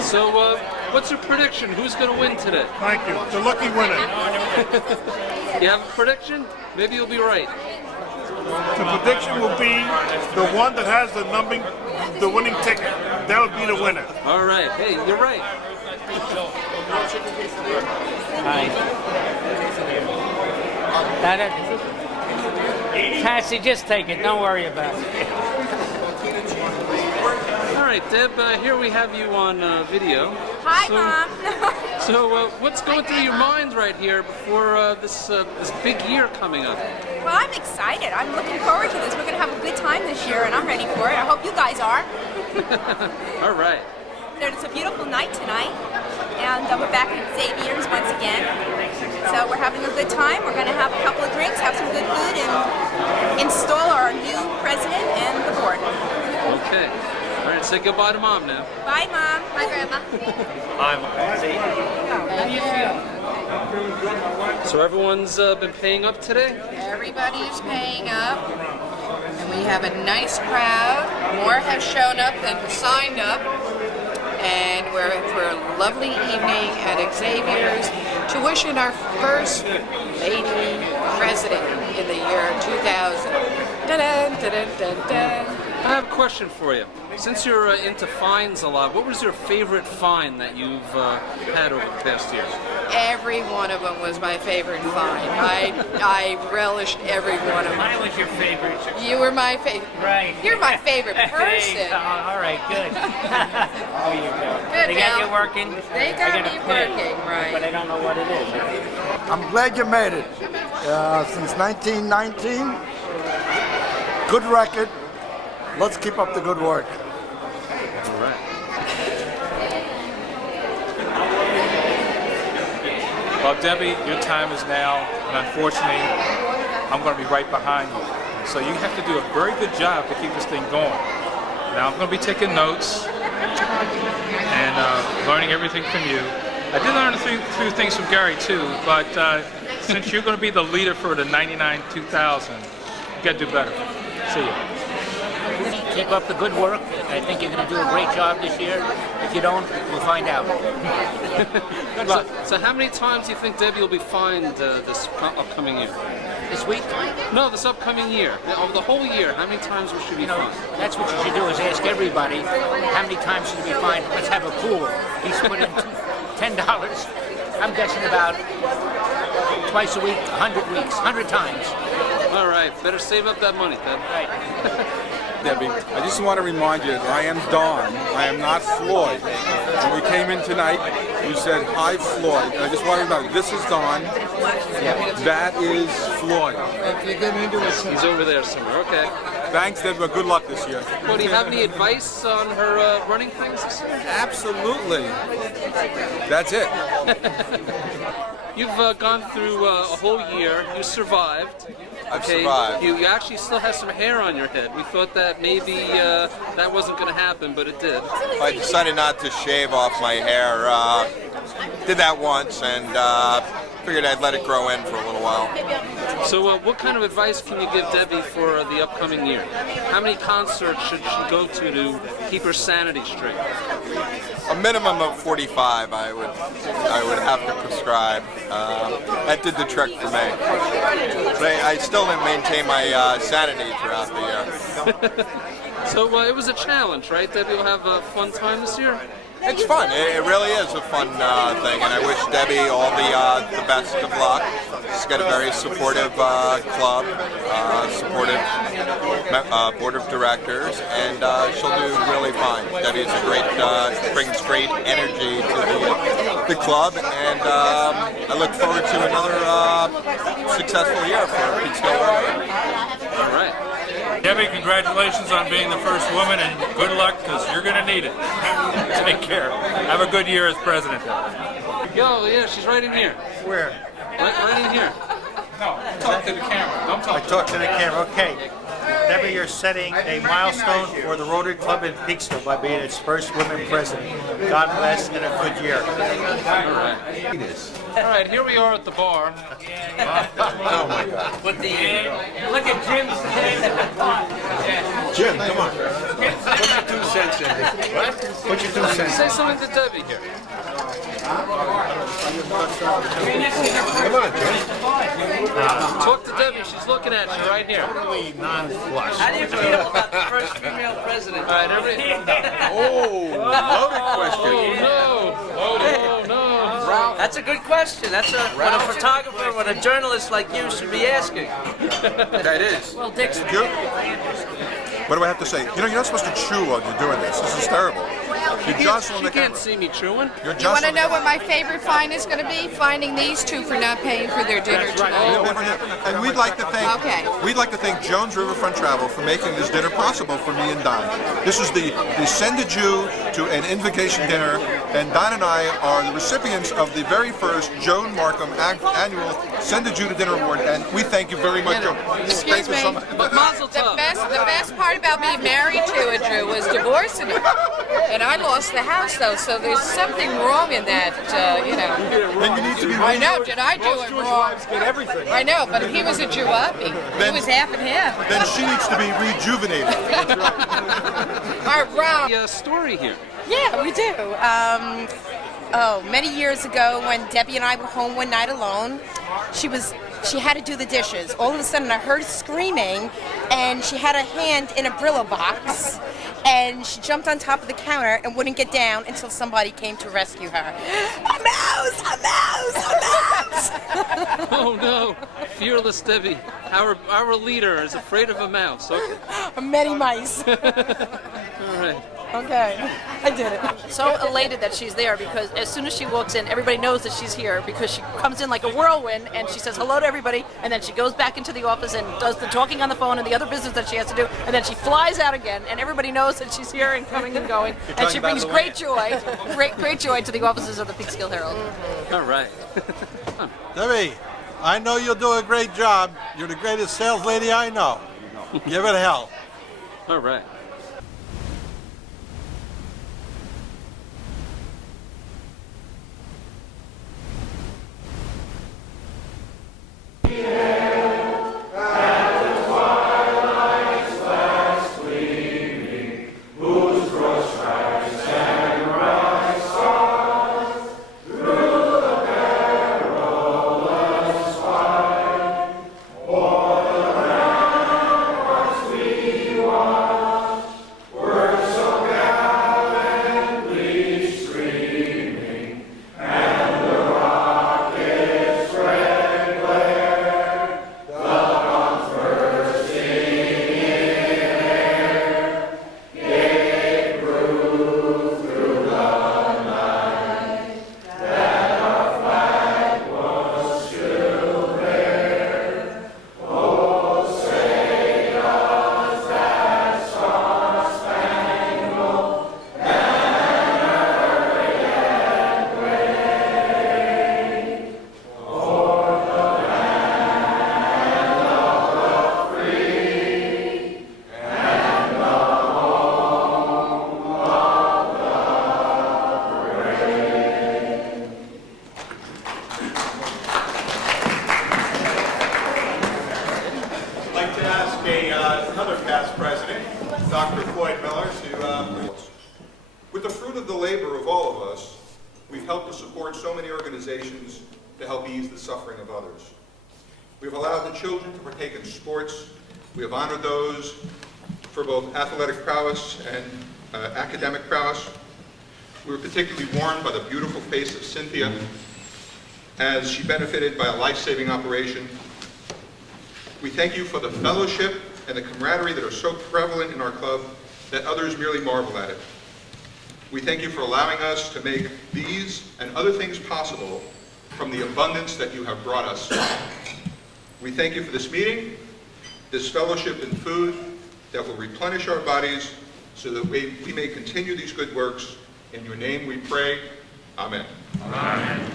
So, what's your prediction? Who's going to win today? Thank you. The lucky winner. You have a prediction? Maybe you'll be right. The prediction will be the one that has the winning ticket. That'll be the winner. All right. Hey, you're right. Hi. Patsy, just take it. Don't worry about it. All right, Deb, here we have you on video. Hi, Mom. So what's going through your mind right here before this big year coming up? Well, I'm excited. I'm looking forward to this. We're going to have a good time this year, and I'm ready for it. I hope you guys are. All right. It's a beautiful night tonight, and we're back at Xavier's once again. So we're having a good time. We're going to have a couple of drinks, have some good food, and install our new president and the board. Okay. All right, say goodbye to Mom now. Bye, Mom. Bye, Grandma. Hi, Mom. How do you feel? So everyone's been paying up today? Everybody's paying up, and we have a nice crowd. More have shown up than signed up, and we're for a lovely evening at Xavier's to wish in our first lady president in the year 2000. Dun-dun, dun-dun, dun-dun. I have a question for you. Since you're into finds a lot, what was your favorite find that you've had over the past year? Every one of them was my favorite find. I relished every one of them. Mine was your favorite. You were my favorite. Right. You're my favorite person. Hey, all right, good. Oh, you go. Good, They got Al. you working? They got me working, right. But I don't know what it is. I'm glad you made it. Since 1919, good record. Let's keep up the good work. All right. Well, Debbie, your time is now, and unfortunately, I'm going to be right behind you. So you have to do a very good job to keep this thing going. Now, I'm going to be taking notes and learning everything from you. I did learn a few things from Gary, too, but since you're going to be the leader for the 99-2000, you got to do better. See you. Keep up the good work. I think you're going to do a great job this year. If you don't, we'll find out. Good luck. So how many times do you think Debbie will be fined this upcoming year? This week? No, this upcoming year. Over the whole year, how many times will she be fined? That's what you should do is ask everybody how many times should be fined. Let's have a pool. Each put in $10. I'm guessing about twice a week, 100 weeks, 100 times. All right, better save up that money, Deb. Right. Debbie, I just want to remind you that I am Don. I am not Floyd. When we came in tonight, you said, "Hi, Floyd." And I just want to remind you, this is Don. That is Floyd. He's over there somewhere. Okay. Thanks, Debbie, but good luck this year. Well, do you have any advice on her running things this year? Absolutely. That's it. You've gone through a whole year. You survived. I've survived. You actually still have some hair on your head. We thought that maybe that wasn't going to happen, but it did. I decided not to shave off my hair. Did that once and figured I'd let it grow in for a little while. So what kind of advice can you give Debbie for the upcoming year? How many concerts should she go to keep her sanity straight? A minimum of 45 I would have to prescribe. That did the trick for me. But I still didn't maintain my sanity throughout the year. So it was a challenge, right? Debbie will have a fun time this year? It's fun. It really is a fun thing, and I wish Debbie all the best of luck. She's got a very supportive club, supportive board of directors, and she'll do really fine. Debbie's a brings great energy to the club, and I look forward to another successful year for Peekskill. All right. Debbie, congratulations on being the first woman, and good luck, because you're going to need it. Take care. Have a good year as president. Yo, yeah, she's right in here. Where? Right in here. No, talk to the camera. Don't talk I talk to the camera. Okay. Debbie, you're setting a milestone for the Rotary Club in Peekskill by being its first woman president. God bless and a good year. All right, here we are at the bar. Oh my God. Look at Jim's head. Jim, come on. cents in. What? Put your 2 cents. Say something to Debbie here. Come on, Jim. Talk to Debbie. She's looking at you right here. Totally non-flush. How do you feel about the first female president? All right, Loaded question. Oh no! That's a good question. That's what a photographer, what a journalist like you should be asking. That is. Well, Dick's. What do I have to say? You're not supposed to chew while you're doing this. This is terrible. You're jostling She the can't camera. see me chewing. You're You want to jostling know the what my favorite fine is going to be? Finding these two for not paying for their dinner tonight. And we'd like to thank Okay. Jones Riverfront Travel for making this dinner possible for me and Don. This is the Send a Jew to an Invocation dinner, and Don and I are the recipients of the very first Joan Markham annual Send a Jew to Dinner Award, and we thank you very much, Joan. Excuse me. But Mazel The Tov. best part about being married to a Jew was divorcing her. And I lost the house, though, so there's something wrong in that, you know. Then you need to be. I know, did I do it wrong? Get everything. I know, but he was a Jew-uppie. He was half and half. Then she needs to be rejuvenated. All right, Rob. The story here. Yeah, we do. Many years ago when Debbie and I were home one night alone, she had to do the dishes. All of a sudden I heard screaming, and she had a hand in a Brillo box, and she jumped on top of the counter and wouldn't get down until somebody came to rescue her. A mouse! A mouse! A mouse! Oh no! Fearless Debbie, our leader, is afraid of a mouse. Okay. Many mice. All right. Okay, I did it. So elated that she's there because as soon as she walks in, everybody knows that she's here because she comes in like a whirlwind and she says hello to everybody, and then she goes back into the office and does the talking on the phone and the other business that she has to do, and then she flies out again, and everybody knows that she's here and coming and going, and she brings great joy to the offices of the Peekskill Herald. All right. Debbie, I know you'll do a great job. You're the greatest sales lady I know. Give it hell. All right. Another past president, Dr. Floyd Miller, to with the fruit of the labor of all of us, we've helped to support so many organizations to help ease the suffering of others. We've allowed the children to partake in sports. We have honored those for both athletic prowess and academic prowess. We were particularly warmed by the beautiful face of Cynthia as she benefited by a life-saving operation. We thank you for the fellowship and the camaraderie that are so prevalent in our club that others merely marvel at it. We thank you for allowing us to make these and other things possible from the abundance that you have brought us. We thank you for this meeting, this fellowship and food that will replenish our bodies so that we may continue these good works. In your name we pray. Amen. Amen.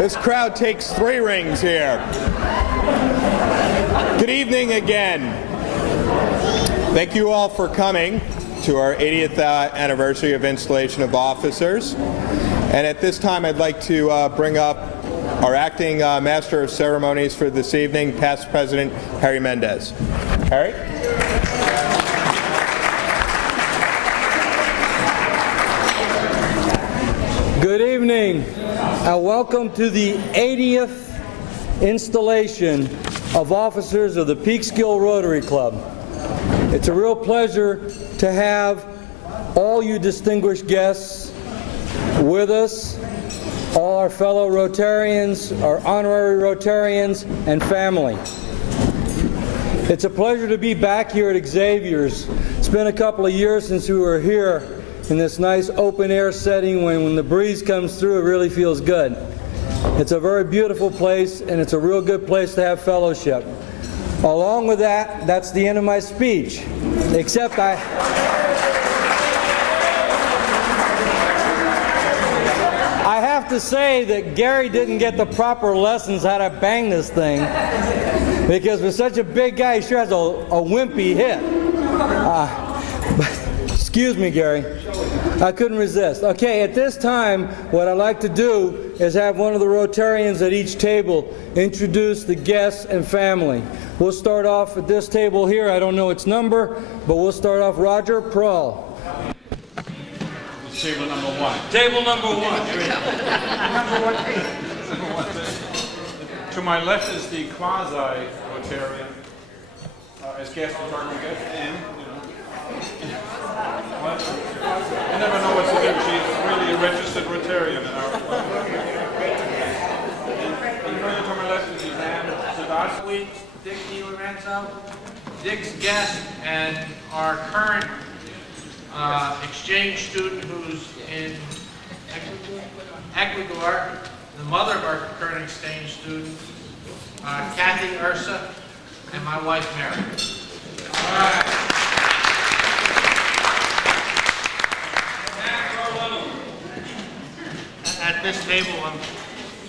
This crowd takes 3 rings here. Good evening again. Thank you all for coming to our 80th anniversary of installation of officers. And at this time, I'd like to bring up our acting Master of Ceremonies for this evening, past President Harry Mendez. Harry? Good evening, and welcome to the 80th installation of officers of the Peekskill Rotary Club. It's a real pleasure to have all you distinguished guests with us, all our fellow Rotarians, our honorary Rotarians, and family. It's a pleasure to be back here at Xavier's. It's been a couple of years since we were here in this nice open air setting. When the breeze comes through, it really feels good. It's a very beautiful place, and it's a real good place to have fellowship. Along with that, that's the end of my speech, except I have to say that Gary didn't get the proper lessons how to bang this thing, because with such a big guy, he sure has a wimpy hit. Excuse me, Gary. I couldn't resist. Okay, at this time, what I'd like to do is have one of the Rotarians at each table introduce the guests and family. We'll start off at this table here. I don't know its number, but we'll start off Roger Prawl. Table number 1. Table number 1. To my left is the quasi-Rotarian, as guest and partner guest, and I never know what to do. She's really a registered Rotarian in our club. And further to my left is Suzanne Sadowski, Dick DiLorenzo, Dick's guest, and our current exchange student who's in Ecuador, the mother of our current exchange student, Kathy Ursa, and my wife Mary. All right. At this table, I'm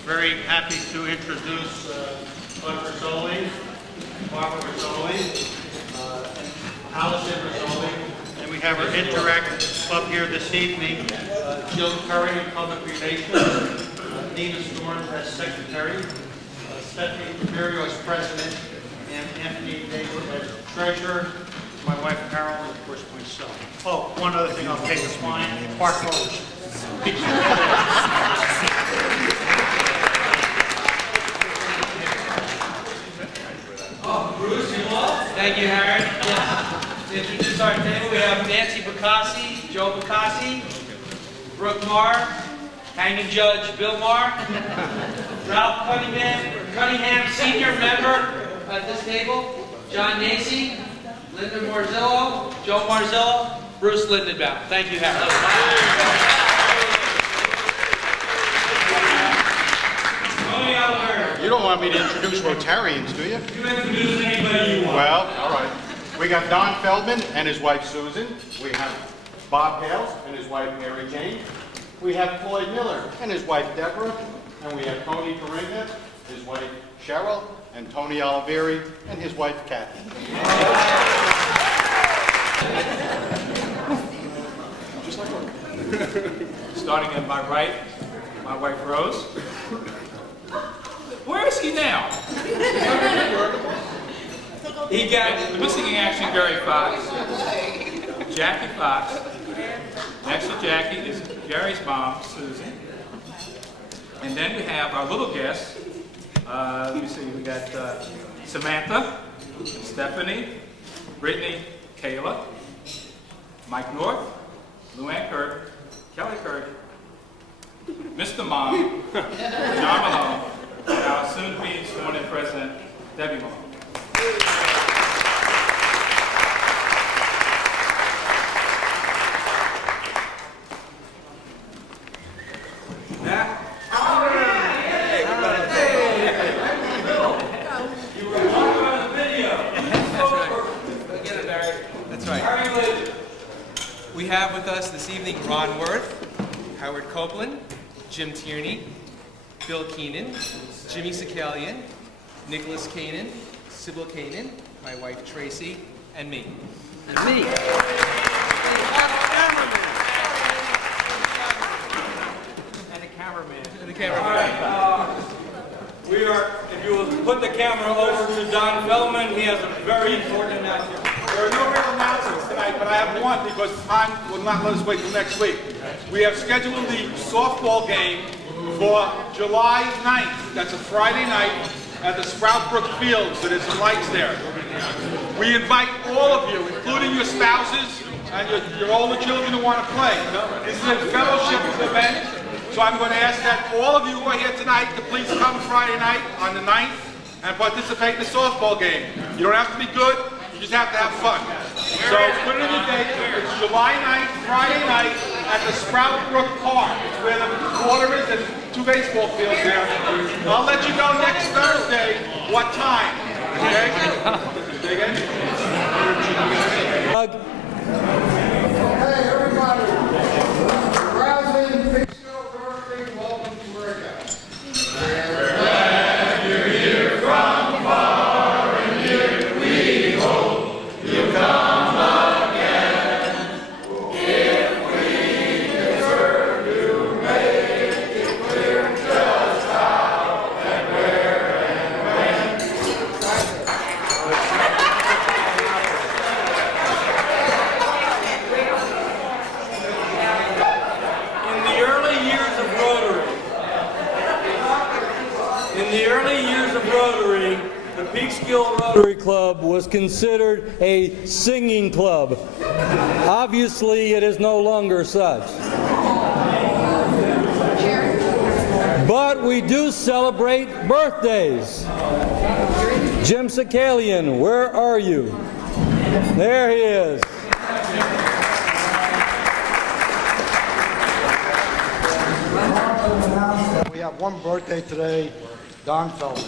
very happy to introduce Bud Rizzoli, Barbara Rizzoli, Allison Rizzoli, and we have our Interact Club here this evening, Jill Curry in Public Relations, Nina Storms as Secretary, Stephanie Camerio as President, and Anthony Davis as Treasurer, my wife Carol, and of course myself. Oh, one other thing, I'll take this line, Park Rose. Bruce, thank you, Harry. Yes. To introduce our table, we have Nancy Bacassi, Joe Bacassi, Brooke Marr, Hanging Judge Bill Marr, Ralph Cunningham, Senior member at this table, John Nacy, Linda Marzillo, Joe Marzillo, Bruce Lindenbaum. Thank you, Harry. You don't want me to introduce Rotarians, do you? You introduce anybody you want. Well, all right. We got Don Feldman and his wife Susan. We have Bob Hales and his wife Mary Jane. We have Floyd Miller and his wife Deborah. And we have Tony Coringa, his wife Cheryl, and Tony Oliveri and his wife Kathy. Just like one. Starting at my right, my wife Rose. Where is he now? He got the missing in action Gary Fox, Jackie Fox. Next to Jackie is Gary's mom, Susan. And then we have our little guests. Let me see, we got Samantha, Stephanie, Brittany, Kayla, Mike North, Luann Kirk, Kelly Kirk, Mr. Mom, John Milone, and our soon-to-be sworn-in President, Debbie Malone. We have with us this evening Ron Worth, Howard Copeland, Jim Tierney, Bill Keenan, Jimmy Sakalian, Nicholas Kanan, Sybil Kanan, my wife Tracy, and me. And me. And a cameraman. We are, if you will put the camera over to Don Feldman, he has a very important announcement. There are no real announcements tonight, but I have one because time will not let us wait till next week. We have scheduled the softball game for July 9th. That's a Friday night at the Sprout Brook Field, so there's some lights there. We invite all of you, including your spouses and your older children who want to play. This is a fellowship event, so I'm going to ask that all of you who are here tonight to please come Friday night on the 9th and participate in the softball game. You don't have to be good, you just have to have fun. So put it in your date. It's July 9th, Friday night at the Sprout Brook Park. It's where the water is and 2 baseball fields there. I'll let you know next Thursday what time. Okay? Say again? Hey everybody, Roslyn, Peekskill, Rotary, welcome to our guys. Wherever you're from, far and near, we hope you'll come again. If we can serve you, make it clear just how and where and when. In the early years of Rotary, the Peekskill Rotary Club was considered a singing club. Obviously, it is no longer such. But we do celebrate birthdays. Jim Sakalian, where are you? There he is. We have one birthday today, Don Feldman.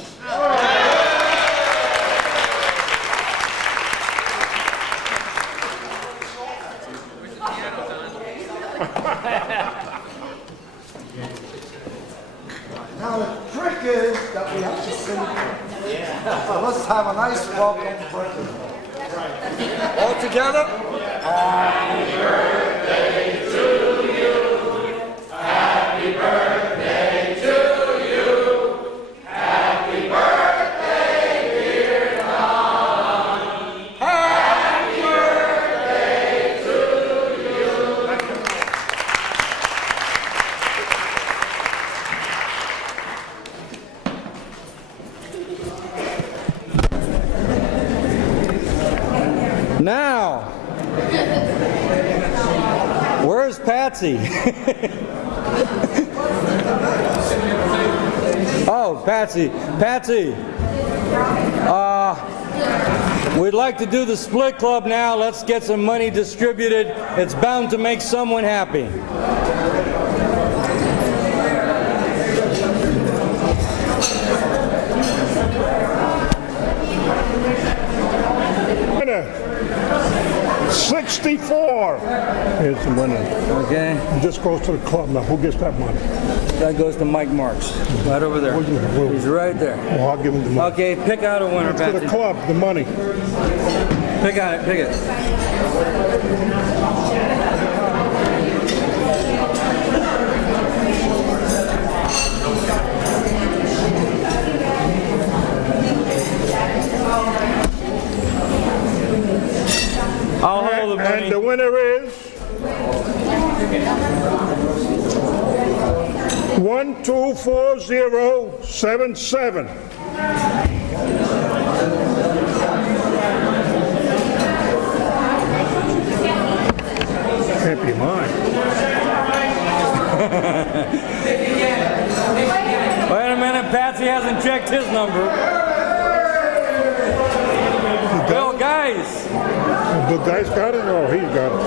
Now the trick is that we have to sing. So let's have a nice welcome birthday. All together. Happy birthday to you. Happy birthday to you. Happy birthday, dear Don. Happy birthday to you. Now, where's Patsy? Oh, Patsy. Patsy, we'd like to do the split club now. Let's get some money distributed. It's bound to make someone happy. Winner, 64. Here's the winner. Okay. This goes to the club now. Who gets that money? That goes to Mike Marks, right over there. He's right there. Well, I'll give him the money. Okay, pick out a winner, It's to the Patsy. club, the money. Pick on it, pick it. I'll hold the money. And the winner is 124077. Can't be mine. Wait a minute, Patsy hasn't checked his number. Bill Guys. The guy's got it? Oh, he's got it.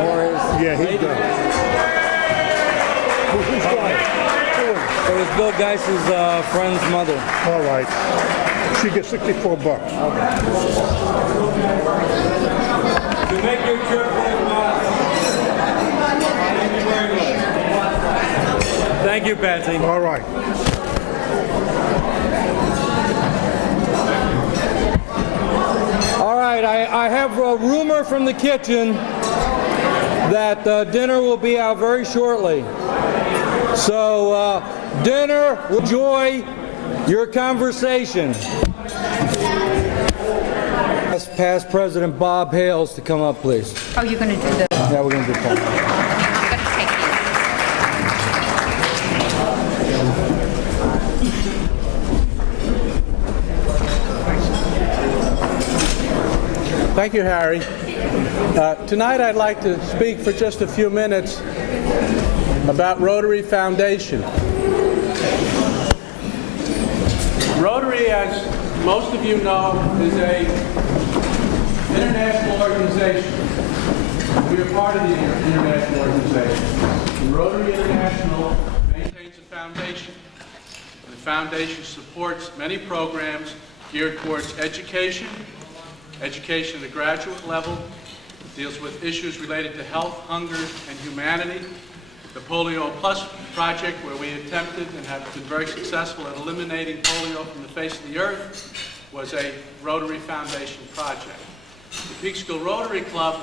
Or is Yeah, he's got it. Who's got it? It was Bill Geis's friend's mother. All right. She gets 64 bucks. To make your trip worthwhile. Thank you very much. Thank you. you, Patsy. All right. All right, I have a rumor from the kitchen that dinner will be out very shortly. So dinner, enjoy your conversation. Ask past President Bob Hales to come up, please. Oh, you're going to do the... Yeah, we're going to do that. I'm going to take Thank you, Harry. Tonight I'd like to speak for just a few minutes about Rotary Foundation. Rotary, as most of you know, is an international organization. We are part of the international organization. Rotary International maintains a foundation. The foundation supports many programs geared towards education at the graduate level, deals with issues related to health, hunger, and humanity. The Polio Plus project, where we attempted and have been very successful at eliminating polio from the face of the earth, was a Rotary Foundation project. The Peekskill Rotary Club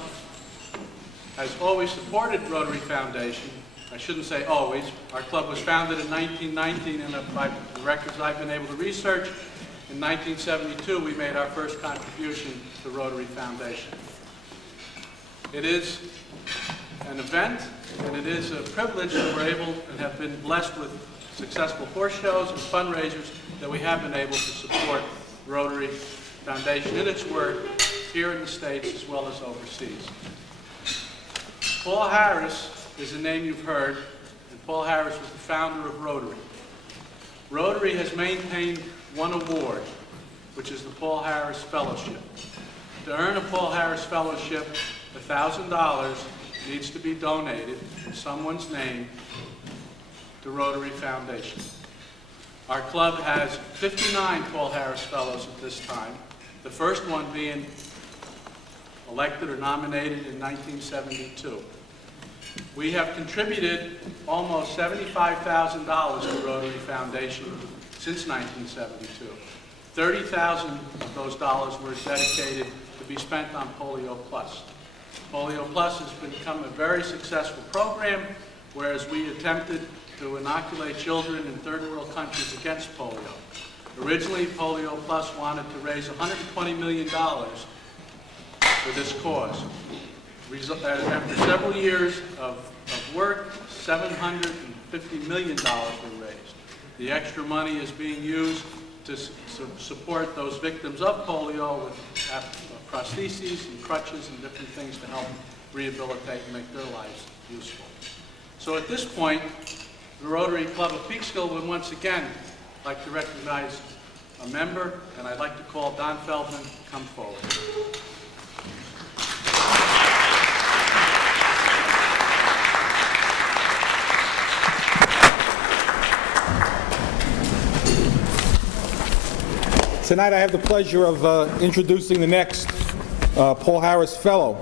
has always supported Rotary Foundation. I shouldn't say always. Our club was founded in 1919, and by the records I've been able to research, in 1972 we made our first contribution to Rotary Foundation. It is an event, and it is a privilege that we're able and have been blessed with successful horse shows and fundraisers that we have been able to support Rotary Foundation in its work here in the States as well as overseas. Paul Harris is a name you've heard, and Paul Harris was the founder of Rotary. Rotary has maintained one award, which is the Paul Harris Fellowship. To earn a Paul Harris Fellowship, $1,000 needs to be donated in someone's name to Rotary Foundation. Our club has 59 Paul Harris Fellows at this time, the first one being elected or nominated in 1972. We have contributed almost $75,000 to Rotary Foundation since 1972. 30,000 of those dollars were dedicated to be spent on Polio Plus. Polio Plus has become a very successful program, whereas we attempted to inoculate children in third world countries against polio. Originally, Polio Plus wanted to raise $120 million for this cause. After several years of work, $750 million were raised. The extra money is being used to support those victims of polio with prostheses and crutches and different things to help rehabilitate and make their lives useful. So at this point, the Rotary Club of Peekskill would once again like to recognize a member, and I'd like to call Don Feldman to come forward. Tonight I have the pleasure of introducing the next Paul Harris Fellow.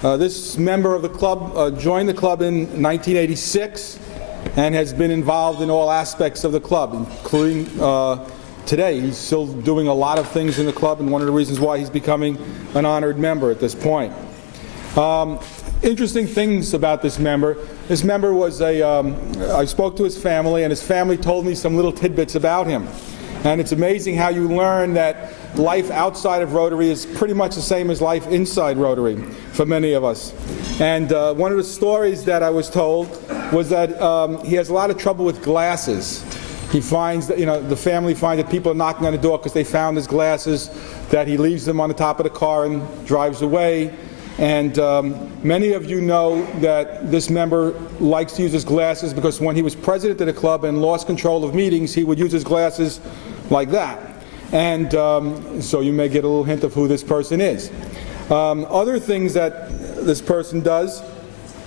This member of the club joined the club in 1986 and has been involved in all aspects of the club, including today. He's still doing a lot of things in the club, and one of the reasons why he's becoming an honored member at this point. Interesting things about this member. This member was I spoke to his family, and his family told me some little tidbits about him. And it's amazing how you learn that life outside of Rotary is pretty much the same as life inside Rotary for many of us. And one of the stories that I was told was that he has a lot of trouble with glasses. He finds that, the family finds that people are knocking on the door because they found his glasses, that he leaves them on the top of the car and drives away. And many of you know that this member likes to use his glasses because when he was president of the club and lost control of meetings, he would use his glasses like that. And so you may get a little hint of who this person is. Other things that this person does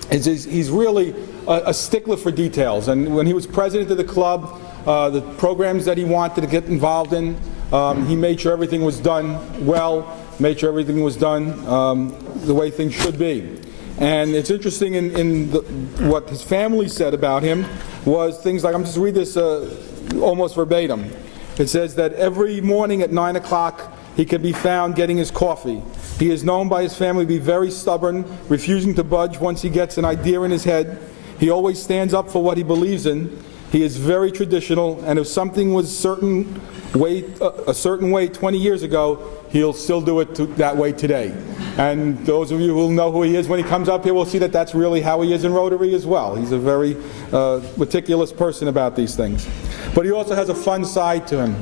is he's really a stickler for details. And when he was president of the club, the programs that he wanted to get involved in, he made sure everything was done well, made sure everything was done the way things should be. And it's interesting what his family said about him was things like, I'm just read this almost verbatim. It says that every morning at 9 o'clock he can be found getting his coffee. He is known by his family to be very stubborn, refusing to budge once he gets an idea in his head. He always stands up for what he believes in. He is very traditional, and if something was a certain way 20 years ago, he'll still do it that way today. And those of you who will know who he is when he comes up here will see that that's really how he is in Rotary as well. He's a very meticulous person about these things. But he also has a fun side to him.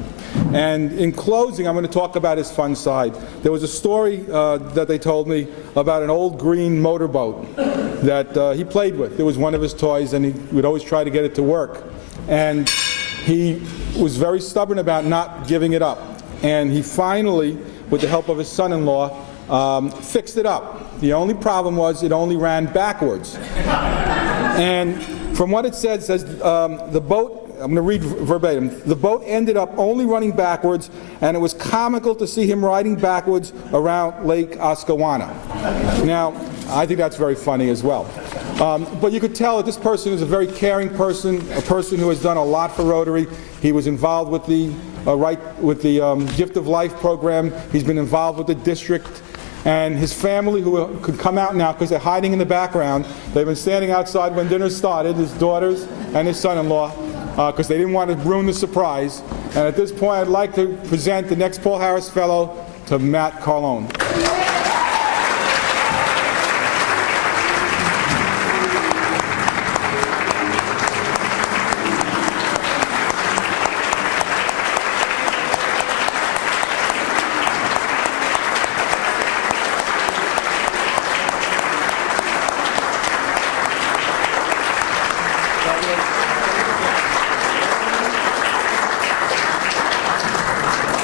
And in closing, I'm going to talk about his fun side. There was a story that they told me about an old green motorboat that he played with. It was one of his toys, and he would always try to get it to work. And he was very stubborn about not giving it up. And he finally, with the help of his son-in-law, fixed it up. The only problem was it only ran backwards. And from what it says the boat, I'm going to read verbatim, the boat ended up only running backwards, and it was comical to see him riding backwards around Lake Oscawana. Now, I think that's very funny as well. But you could tell that this person is a very caring person, a person who has done a lot for Rotary. He was involved with the Gift of Life program. He's been involved with the district. And his family, who could come out now because they're hiding in the background, they've been standing outside when dinner started, his daughters and his son-in-law, because they didn't want to ruin the surprise. And at this point, I'd like to present the next Paul Harris Fellow to Matt Carlone.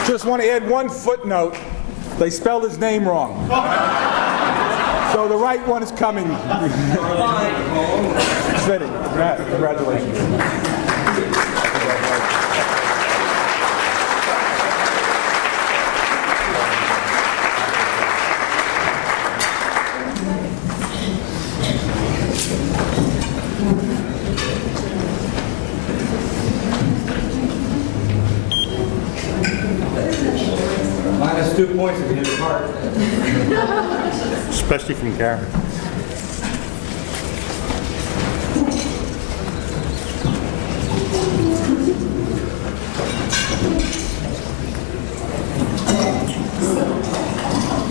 Just want to add one footnote. They spelled his name wrong. So the right one is coming. Fitting. Matt, congratulations. Minus 2 points if you hit it hard. Especially from Karen.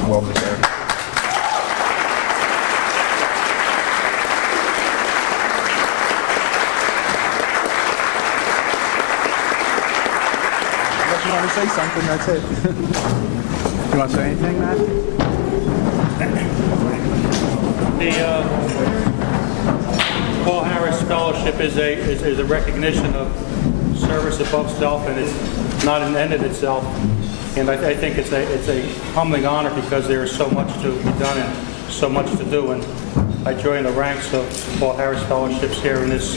Well deserved. Unless you want to say something, that's it. You want to say anything, Matt? The Paul Harris Fellowship is a recognition of service above self, and it's not an end in itself. And I think it's a humbling honor because there is so much to be done and so much to do. And I join the ranks of Paul Harris Fellowships here in this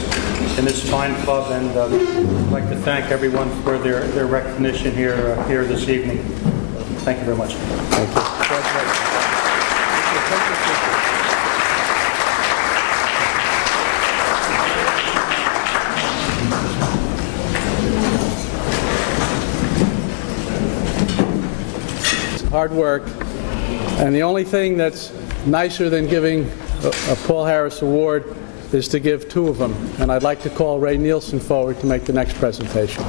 fine club, and I'd like to thank everyone for their recognition here this evening. Thank you very much. Thank you. Hard work, and the only thing that's nicer than giving a Paul Harris Award is to give two of them, and I'd like to call Ray Nielsen forward to make the next presentation.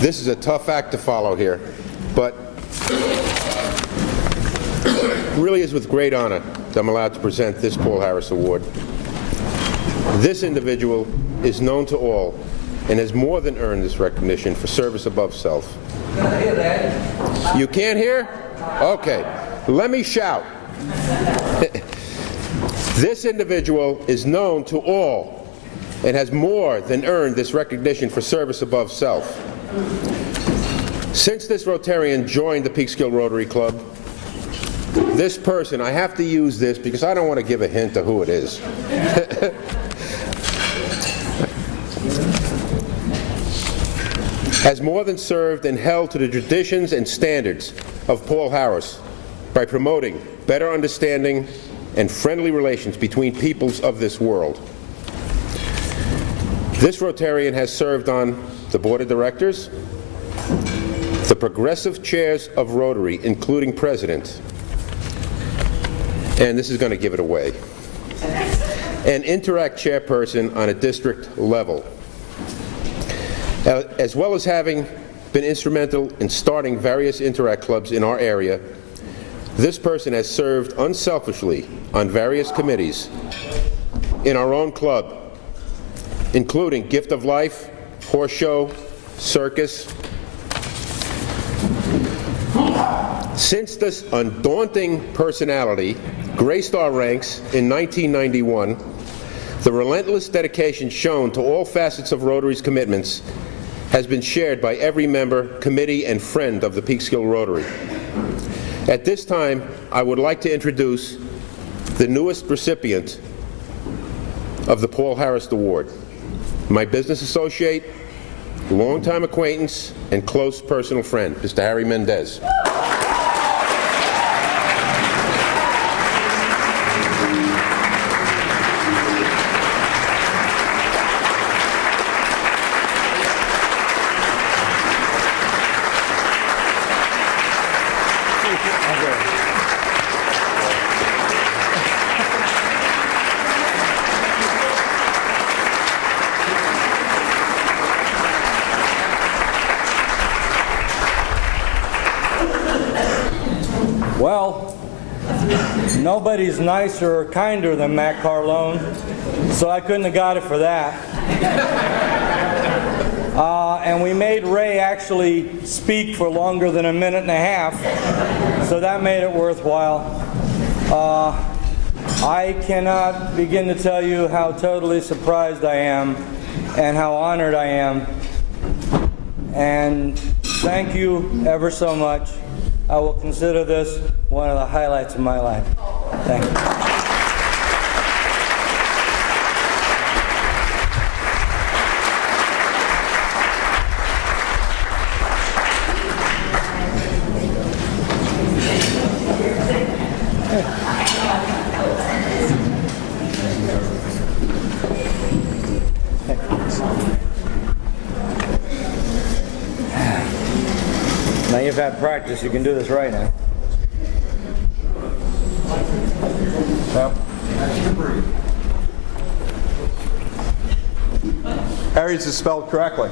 This is a tough act to follow here, but it really is with great honor that I'm allowed to present this Paul Harris Award. This individual is known to all and has more than earned this recognition for service above self. You can't hear? Okay, let me shout. This individual is known to all and has more than earned this recognition for service above self. Since this Rotarian joined the Peekskill Rotary Club, This person, I have to use this because I don't want to give a hint of who it is. Has more than served and held to the traditions and standards of Paul Harris by promoting better understanding and friendly relations between peoples of this world. This Rotarian has served on the Board of Directors, the progressive chairs of Rotary, including President, and this is going to give it away, an Interact chairperson on a district level, as well as having been instrumental in starting various Interact clubs in our area. This person has served unselfishly on various committees in our own club, including Gift of Life, Horse Show, Circus. Since this undaunting personality graced our ranks in 1991, the relentless dedication shown to all facets of Rotary's commitments has been shared by every member, committee, and friend of the Peekskill Rotary. At this time, I would like to introduce the newest recipient of the Paul Harris Award, my business associate, longtime acquaintance, and close personal friend, Mr. Harry Mendez. Well, nobody's nicer or kinder than Matt Carlone, so I couldn't have got it for that. And we made Ray actually speak for longer than a minute and a half, so that made it worthwhile. I cannot begin to tell you how totally surprised I am and how honored I am. And thank you ever so much. I will consider this one of the highlights of my life. Thank you. Now you've had practice, you can do this right now. Well. Harry's is spelled correctly.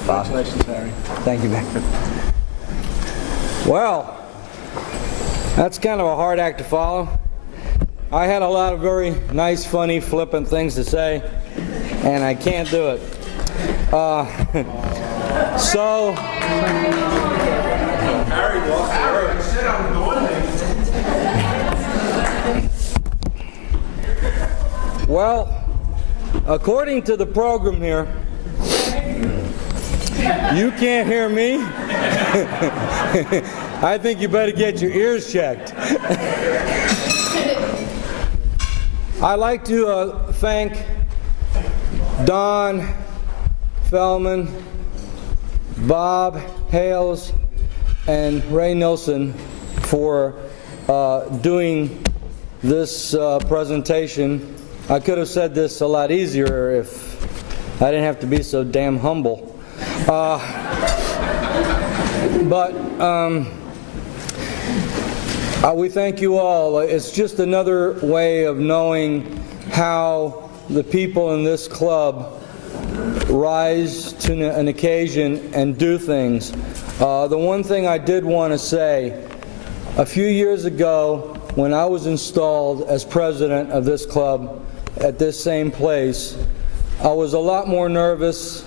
Congratulations, Harry. Thank you, Mac. Well, that's kind of a hard act to follow. I had a lot of very nice, funny, flippant things to say, and I can't do it. So, Harry lost the word. He said I'm doing it. well, according to the program here, you can't hear me? I think you better get your ears checked. I'd like to thank Don Feldman, Bob Hales, and Ray Nilsson for doing this presentation. I could have said this a lot easier if I didn't have to be so damn humble. But we thank you all. It's just another way of knowing how the people in this club rise to an occasion and do things. The one thing I did want to say, a few years ago when I was installed as president of this club at this same place, I was a lot more nervous.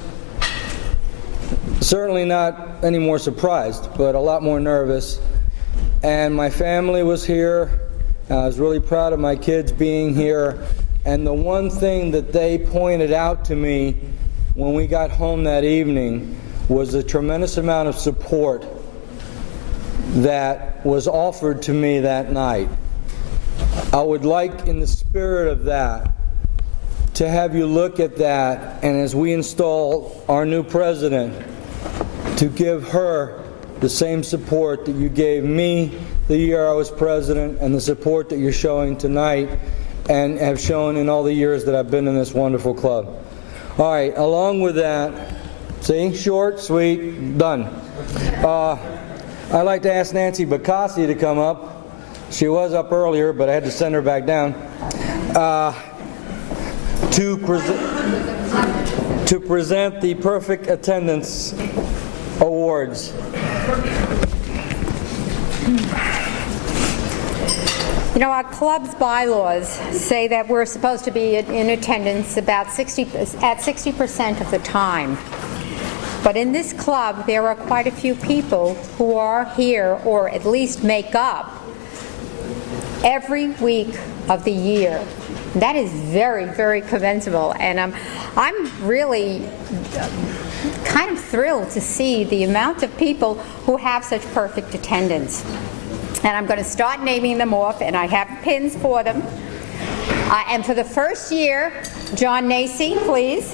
Certainly not any more surprised, but a lot more nervous. And my family was here, I was really proud of my kids being here. And the one thing that they pointed out to me when we got home that evening was a tremendous amount of support that was offered to me that night. I would like, in the spirit of that, to have you look at that, and as we install our new president, to give her the same support that you gave me the year I was president and the support that you're showing tonight and have shown in all the years that I've been in this wonderful club. All right, along with that, see, short, sweet, done. I'd like to ask Nancy Bacassi to come up. She was up earlier, but I had to send her back down. To present the Perfect Attendance Awards. You know, our club's bylaws say that we're supposed to be in attendance about 60% of the time. But in this club, there are quite a few people who are here, or at least make up, every week of the year. That is very, very commendable, and I'm really kind of thrilled to see the amount of people who have such perfect attendance. And I'm going to start naming them off, and I have pins for them. And for the first year, John Nacy, please.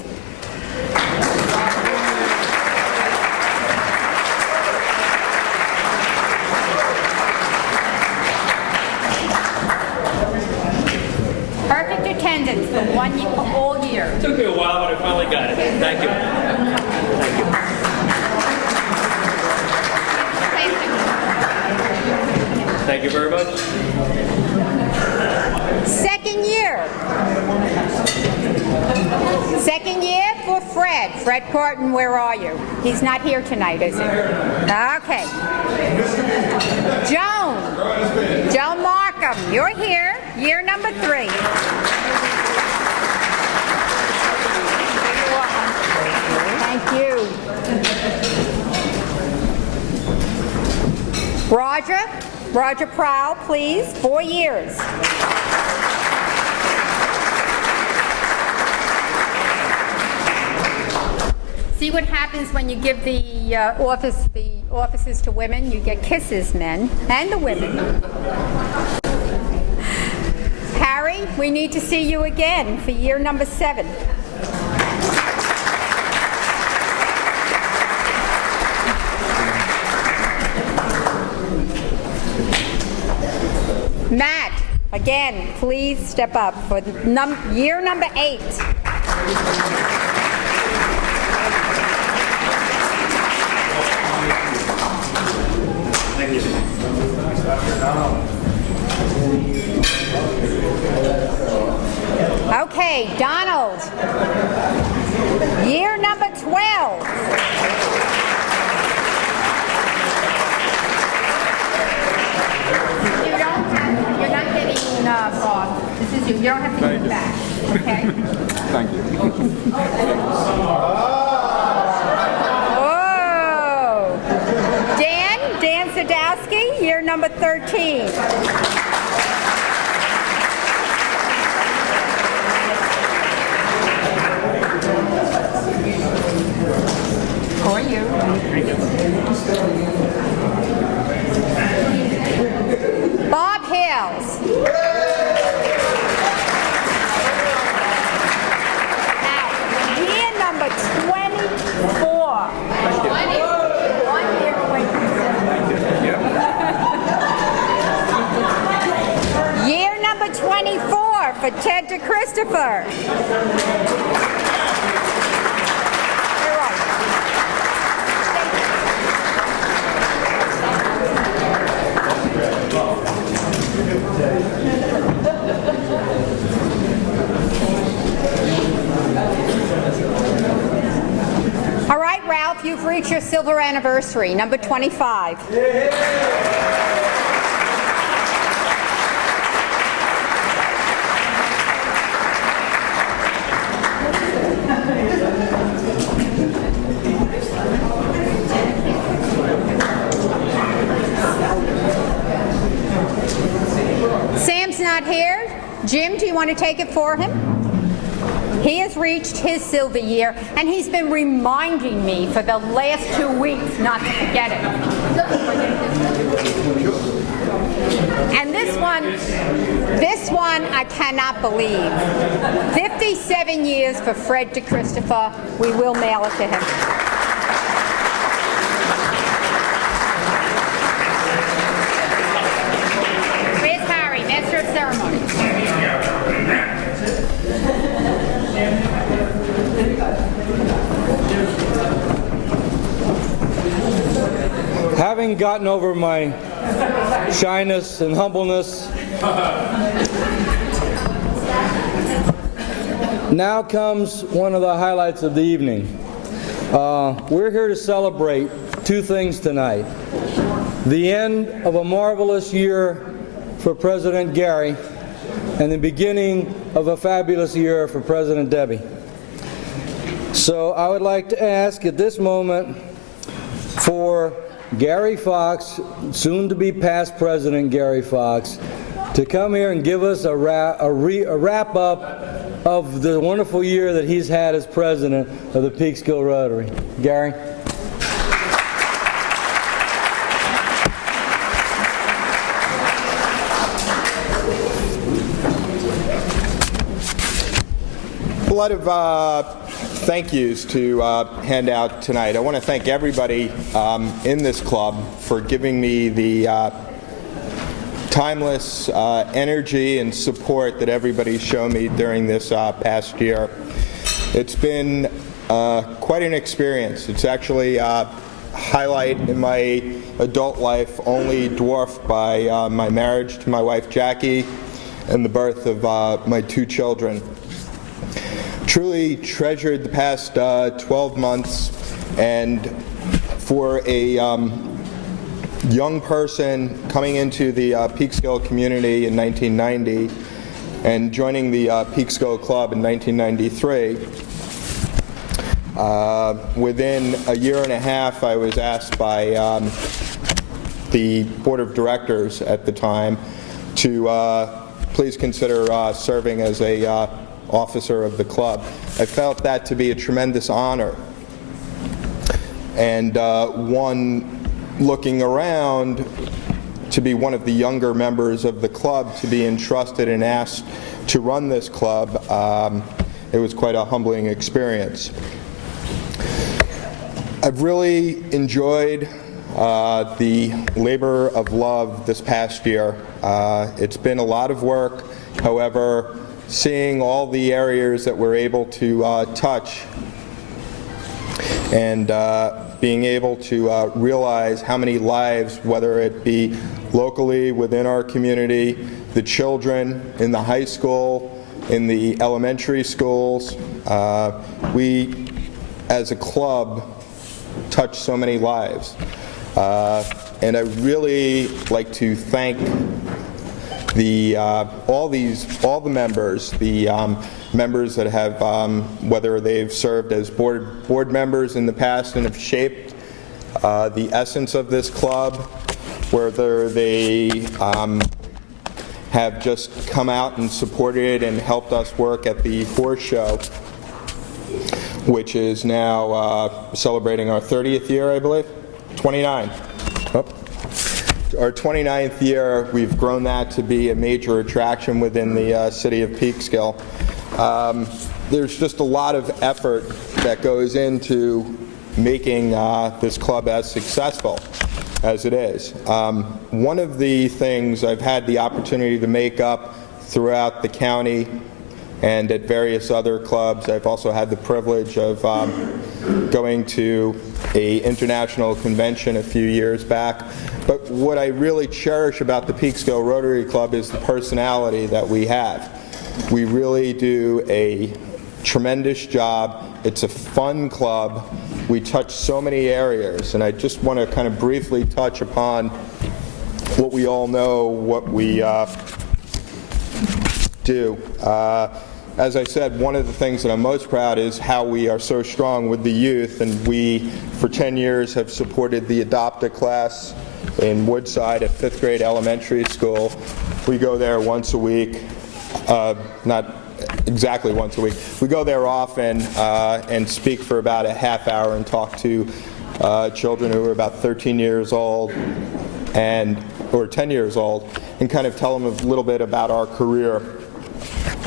Perfect attendance for 1 year, all year. It took me a while, but I finally got it. Thank you. Thank you. Thank you very much. Second year. Second year for Fred. Fred Corton, where are you? He's not here tonight, is he? Okay. Joan Markham, you're here. Year number 3. Thank you. Roger Prowl, please. 4 years. See what happens when you give the offices to women? You get kisses, men, and the women. Harry, we need to see you again for year number 7. Matt, again, please step up for year number 8. Okay, Donald, year number 12. You're not getting Bob. This is you. You don't have to give it back. Okay? Thank you. Whoa! Dan Sadowski, year number 13. For you. Bob Hales. Now, year number 24. 1 year away from 7. Year number 24 for Ted DeChristopher. All right, Ralph, you've reached your silver anniversary, number 25. Sam not here. Jim, do you want to take it for him? He has reached his silver year, and he's been reminding me for the last 2 weeks not to forget it. And this one I cannot believe. 57 years for Fred DeChristopher. We will mail it to him. Where's Harry, Master of Ceremonies? Having gotten over my shyness and humbleness, now comes one of the highlights of the evening. We're here to celebrate two things tonight. The end of a marvelous year for President Gary and the beginning of a fabulous year for President Debbie. So I would like to ask at this moment for Gary Fox, soon to be past President Gary Fox, to come here and give us a wrap up of the wonderful year that he's had as president of the Peekskill Rotary. Gary. A lot of thank yous to hand out tonight. I want to thank everybody in this club for giving me the timeless energy and support that everybody's shown me during this past year. It's been quite an experience. It's actually a highlight in my adult life, only dwarfed by my marriage to my wife Jackie and the birth of my two children. Truly treasured the past 12 months, and for a young person coming into the Peekskill community in 1990 and joining the Peekskill Club in 1993, within a year and a half I was asked by the board of directors at the time to please consider serving as a officer of the club. I felt that to be a tremendous honor, and one looking around to be one of the younger members of the club, to be entrusted and asked to run this club, it was quite a humbling experience. I've really enjoyed the labor of love this past year. It's been a lot of work, however, seeing all the areas that we're able to touch and being able to realize how many lives, whether it be locally within our community, the children in the high school, in the elementary schools, we as a club touch so many lives. And I really like to thank all the members, the members that have, whether they've served as board members in the past and have shaped the essence of this club, whether they have just come out and supported and helped us work at the horse show, which is now celebrating our 30th year, I believe, 29. Oh. Our 29th year, we've grown that to be a major attraction within the city of Peekskill. There's just a lot of effort that goes into making this club as successful as it is. One of the things I've had the opportunity to make up throughout the county and at various other clubs, I've also had the privilege of going to an international convention a few years back. But what I really cherish about the Peekskill Rotary Club is the personality that we have. We really do a tremendous job. It's a fun club. We touch so many areas, and I just want to kind of briefly touch upon what we all know, what we do. As I said, one of the things that I'm most proud is how we are so strong with the youth, and we, for 10 years, have supported the Adopt a Class in Woodside at 5th grade elementary school. We go there once a week, not exactly once a week. We go there often and speak for about a half hour and talk to children who are about 13 years old or 10 years old, and kind of tell them a little bit about our career.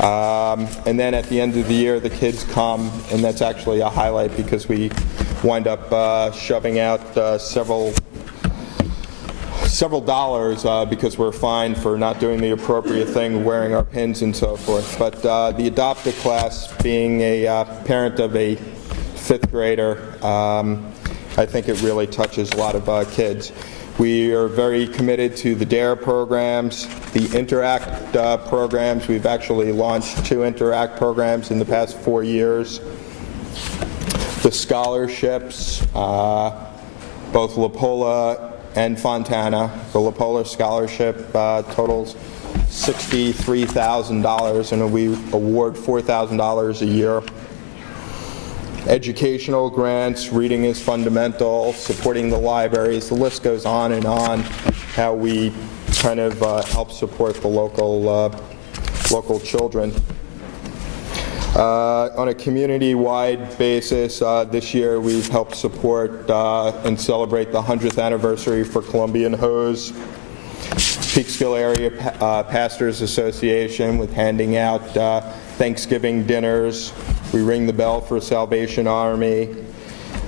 And then at the end of the year, the kids come, and that's actually a highlight because we wind up shoving out several dollars because we're fined for not doing the appropriate thing, wearing our pins and so forth. But the adopted class, being a parent of a 5th grader, I think it really touches a lot of kids. We are very committed to the DARE programs, the Interact programs. We've actually launched 2 Interact programs in the past 4 years. The scholarships, both La Pola and Fontana. The La Pola scholarship totals $63,000, and we award $4,000 a year. Educational grants, reading is fundamental, supporting the libraries, the list goes on and on, how we kind of help support the local children. On a community-wide basis, this year we've helped support and celebrate the 100th anniversary for Columbian Hose, Peekskill Area Pastors Association with handing out Thanksgiving dinners. We ring the bell for Salvation Army.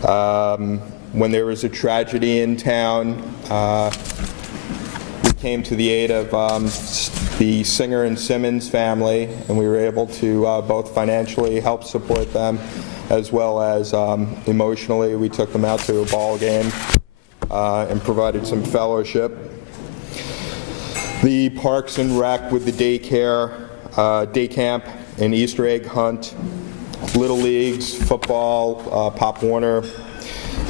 When there was a tragedy in town, we came to the aid of the Singer and Simmons family, and we were able to both financially help support them as well as emotionally. We took them out to a ball game and provided some fellowship. The Parks and Rec with the daycare, day camp, and Easter egg hunt, Little Leagues, football, Pop Warner,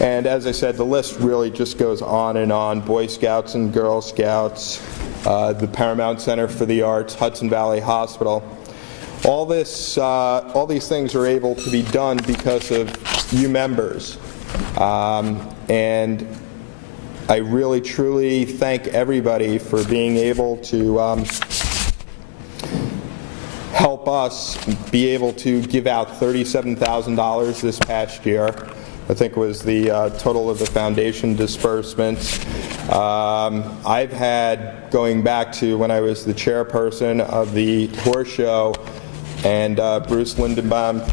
and as I said, the list really just goes on and on. Boy Scouts and Girl Scouts, the Paramount Center for the Arts, Hudson Valley Hospital. All these things are able to be done because of you members, and I really truly thank everybody for being able to help us be able to give out $37,000 this past year. I think it was the total of the foundation disbursements. I've had, going back to when I was the chairperson of the horse show, and Bruce Lindenbaum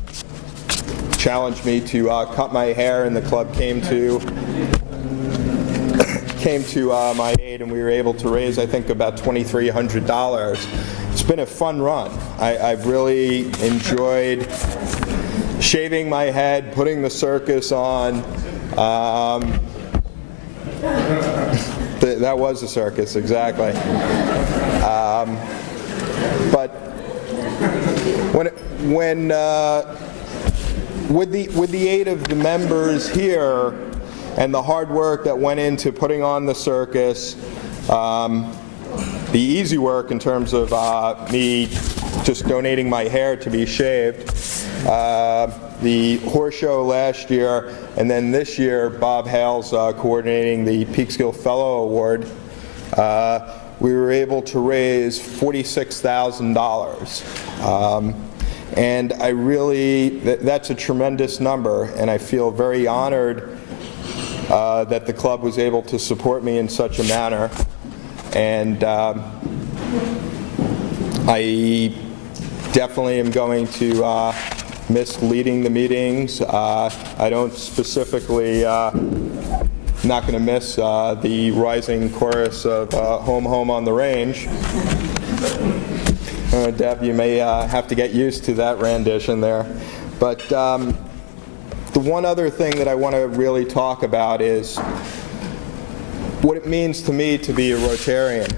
challenged me to cut my hair, and the club came to my aid, and we were able to raise, I think, about $2,300. It's been a fun run. I've really enjoyed shaving my head, putting the circus on. That was a circus, exactly. But with the aid of the members here and the hard work that went into putting on the circus, the easy work in terms of me just donating my hair to be shaved, the horse show last year, and then this year Bob Hale's coordinating the Peekskill Fellow Award, we were able to raise $46,000. And I really, that's a tremendous number, and I feel very honored that the club was able to support me in such a manner. And I definitely am going to miss leading the meetings. I don't specifically, not going to miss the rising chorus of Home, Home on the Range. Deb, you may have to get used to that rendition there. But the one other thing that I want to really talk about is what it means to me to be a Rotarian.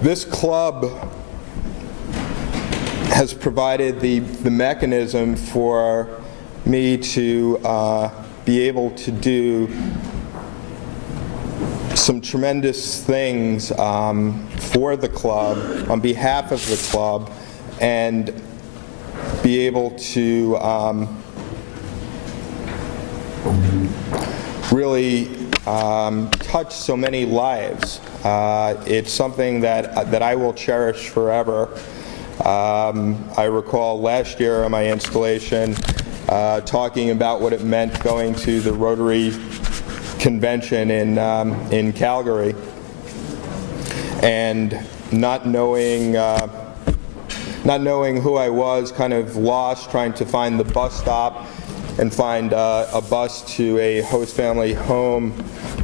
This club has provided the mechanism for me to be able to do some tremendous things for the club, on behalf of the club, and be able to really touched so many lives. It's something that I will cherish forever. I recall last year on my installation talking about what it meant going to the Rotary convention in Calgary and not knowing who I was, kind of lost, trying to find the bus stop and find a bus to a host family home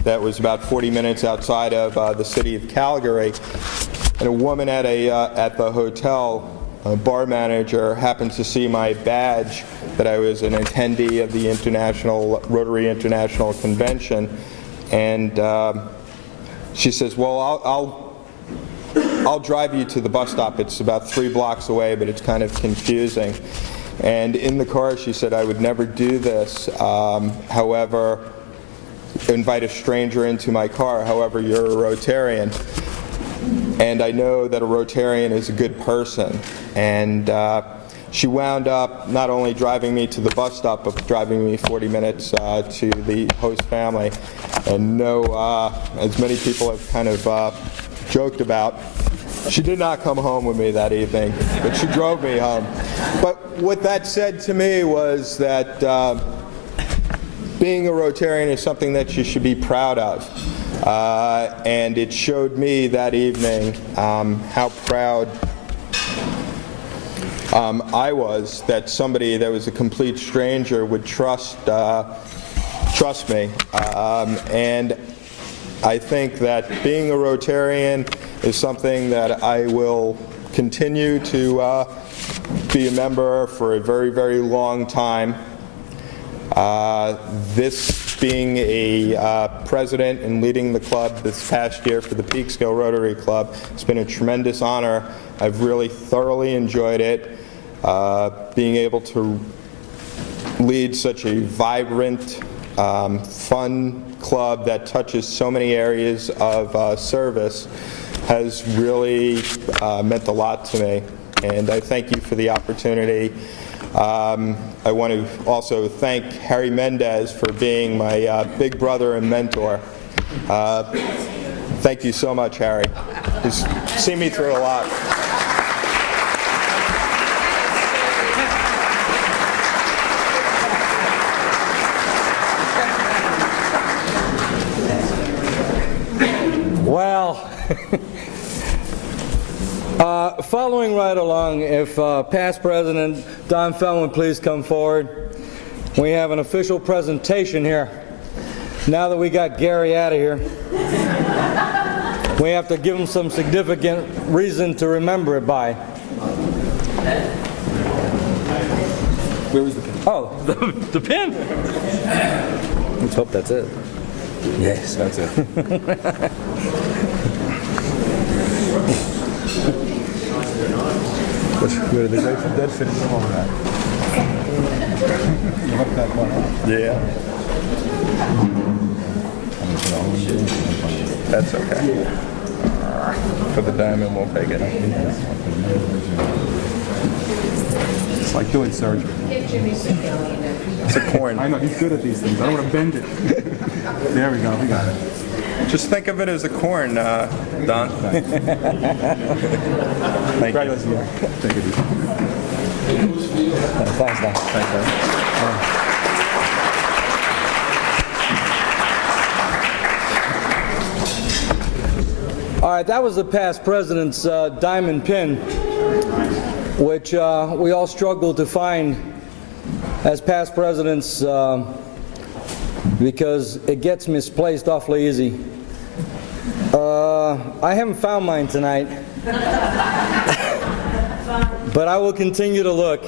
that was about 40 minutes outside of the city of Calgary. And a woman at the hotel, a bar manager, happened to see my badge that I was an attendee of the Rotary International Convention, and she says, "Well, I'll drive you to the bus stop. It's about 3 blocks away, but it's kind of confusing." And in the car, she said, "I would never do this. However, invite a stranger into my car. However, you're a Rotarian. And I know that a Rotarian is a good person." And she wound up not only driving me to the bus stop, but driving me 40 minutes to the host family. And as many people have kind of joked about, she did not come home with me that evening, but she drove me home. But what that said to me was that being a Rotarian is something that you should be proud of. And it showed me that evening how proud I was that somebody that was a complete stranger would trust me. And I think that being a Rotarian is something that I will continue to be a member for a very, very long time. This being a president and leading the club this past year for the Peekskill Rotary Club, it's been a tremendous honor. I've really thoroughly enjoyed it. Being able to lead such a vibrant, fun club that touches so many areas of service has really meant a lot to me. And I thank you for the opportunity. I want to also thank Harry Mendez for being my big brother and mentor. Thank you so much, Harry. He's seen me through a lot. Well, following right along, if past President Don Feldman please come forward. We have an official presentation here. Now that we got Gary out of here, we have to give him some significant reason to remember it by. Where was the pin? Oh, the pin. Let's hope that's it. Yes, that's it. Where did the Grateful Dead fit into all of that? You hooked that one up. Yeah. That's okay. For the diamond, we'll take it. It's like doing surgery. It's a corn. I know, he's good at these things. I don't want to bend it. There we go, we got it. Just think of it as a corn, Don. Thank you. Take it easy. Thanks, Don. Thanks, Don. All right, that was the past president's diamond pin, which we all struggled to find as past presidents because it gets misplaced awfully easy. I haven't found mine tonight, but I will continue to look.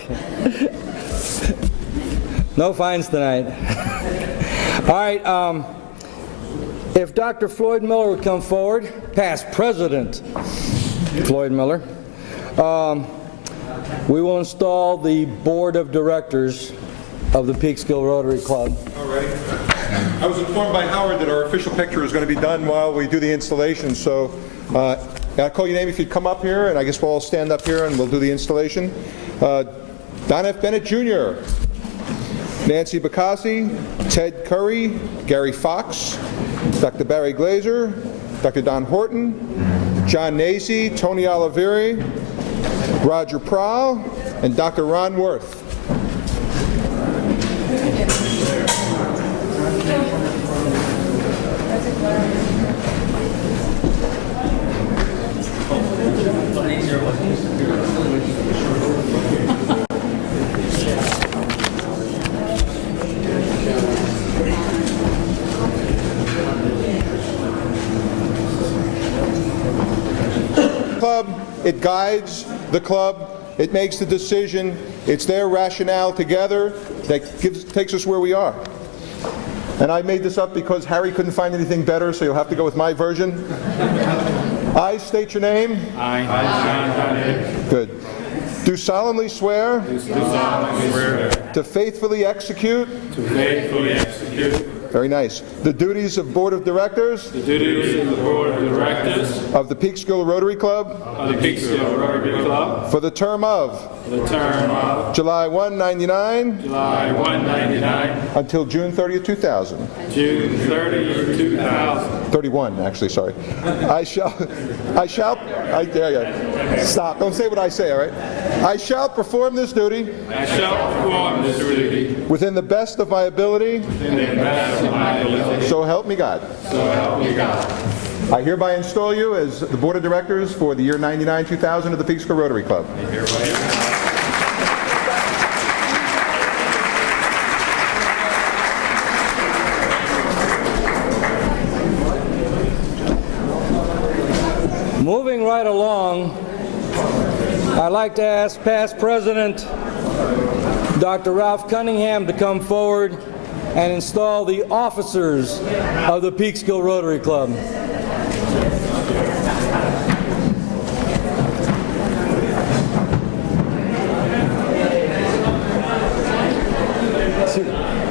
No finds tonight. All right, if Dr. Floyd Miller would come forward, past President Floyd Miller, we will install the Board of Directors of the Peekskill Rotary Club. All right. I was informed by Howard that our official picture is going to be done while we do the installation, so I'll call your name if you'd come up here, and I guess we'll all stand up here and we'll do the installation. Don F. Bennett Jr., Nancy Bacassi, Ted Curry, Gary Fox, Dr. Barry Glazer, Dr. Don Horton, John Nacy, Tony Oliveri, Roger Prowl, and Dr. Ron Worth. It guides the club, it makes the decision, it's their rationale together that takes us where we are. And I made this up because Harry couldn't find anything better, so you'll have to go with my version. I state your name. I, John Dunn. Good. Do solemnly swear. Do solemnly swear. To faithfully execute. To faithfully execute. Very nice. The duties of Board of Directors. The duties of the Board of Directors. Of the Peekskill Rotary Club. Of the Peekskill Rotary Club. For the term of. For the term of. July 1, 99. July 1, 99. Until June 30th, 2000. June 30th, 2000. 31, actually, sorry. Stop, don't say what I say, all right? I shall perform this duty. I shall perform this duty. Within the best of my ability. Within the best of my ability. So help me God. So help me God. I hereby install you as the Board of Directors for the year 99-2000 of the Peekskill Rotary Club. Moving right along, I'd like to ask past President Dr. Ralph Cunningham to come forward and install the officers of the Peekskill Rotary Club.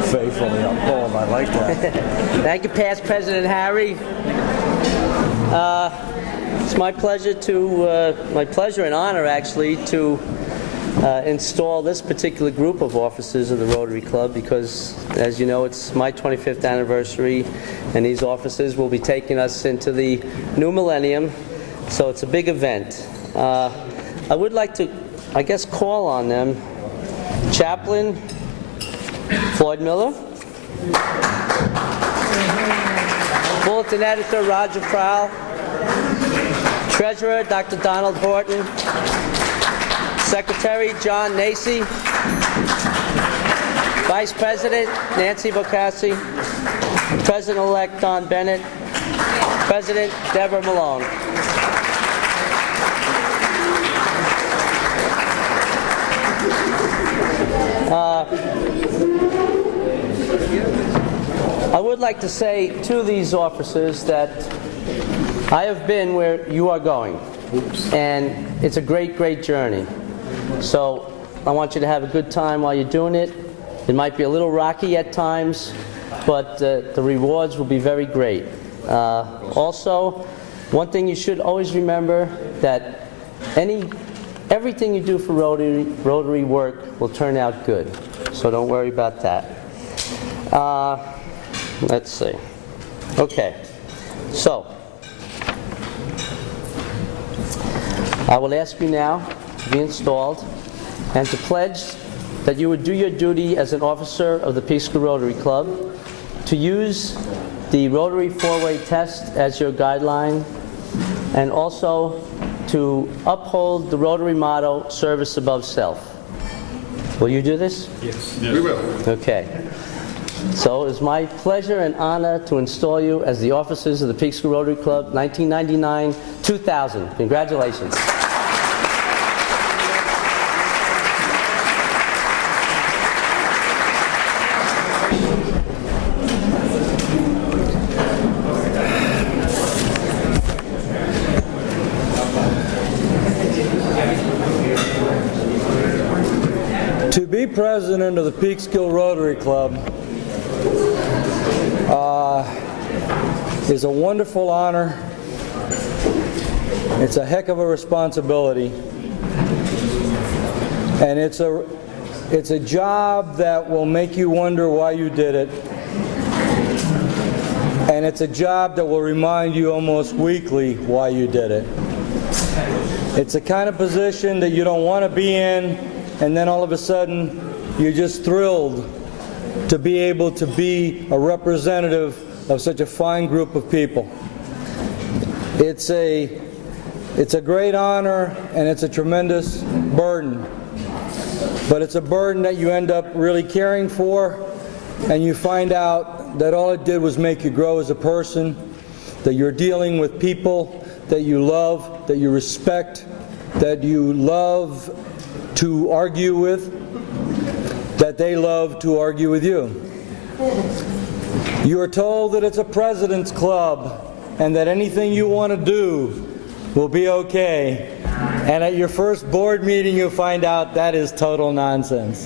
Faithfully uphold, I like that. Thank you, past President Harry. It's my pleasure and honor, actually, to install this particular group of officers of the Rotary Club because, as you know, it's my 25th anniversary, and these officers will be taking us into the new millennium, so it's a big event. I would like to, I guess, call on them. Chaplain Floyd Miller. Bulletin Editor Roger Prowl. Treasurer Dr. Donald Horton. Secretary John Nacy. Vice President Nancy Bocassi. President-elect Don Bennett. President Deborah Milone. I would like to say to these officers that I have been where you are going, and it's a great, great journey. So I want you to have a good time while you're doing it. It might be a little rocky at times, but the rewards will be very great. Also, one thing you should always remember, that everything you do for Rotary work will turn out good. So don't worry about that. Let's see. Okay. So, I will ask you now to be installed and to pledge that you would do your duty as an officer of the Peekskill Rotary Club, to use the Rotary four-way test as your guideline, and also to uphold the Rotary motto, service above self. Will you do this? Yes. We will. Okay. So it is my pleasure and honor to install you as the officers of the Peekskill Rotary Club, 1999-2000. Congratulations. To be president of the Peekskill Rotary Club is a wonderful honor. It's a heck of a responsibility, and it's a job that will make you wonder why you did it. and it's a job that will remind you almost weekly why you did it. It's the kind of position that you don't want to be in, and then all of a sudden you're just thrilled to be able to be a representative of such a fine group of people. It's a great honor, and it's a tremendous burden. But it's a burden that you end up really caring for, and you find out that all it did was make you grow as a person, that you're dealing with people that you love, that you respect, that you love to argue with, that they love to argue with you. You are told that it's a president's club and that anything you want to do will be okay. And at your first board meeting you find out that is total nonsense.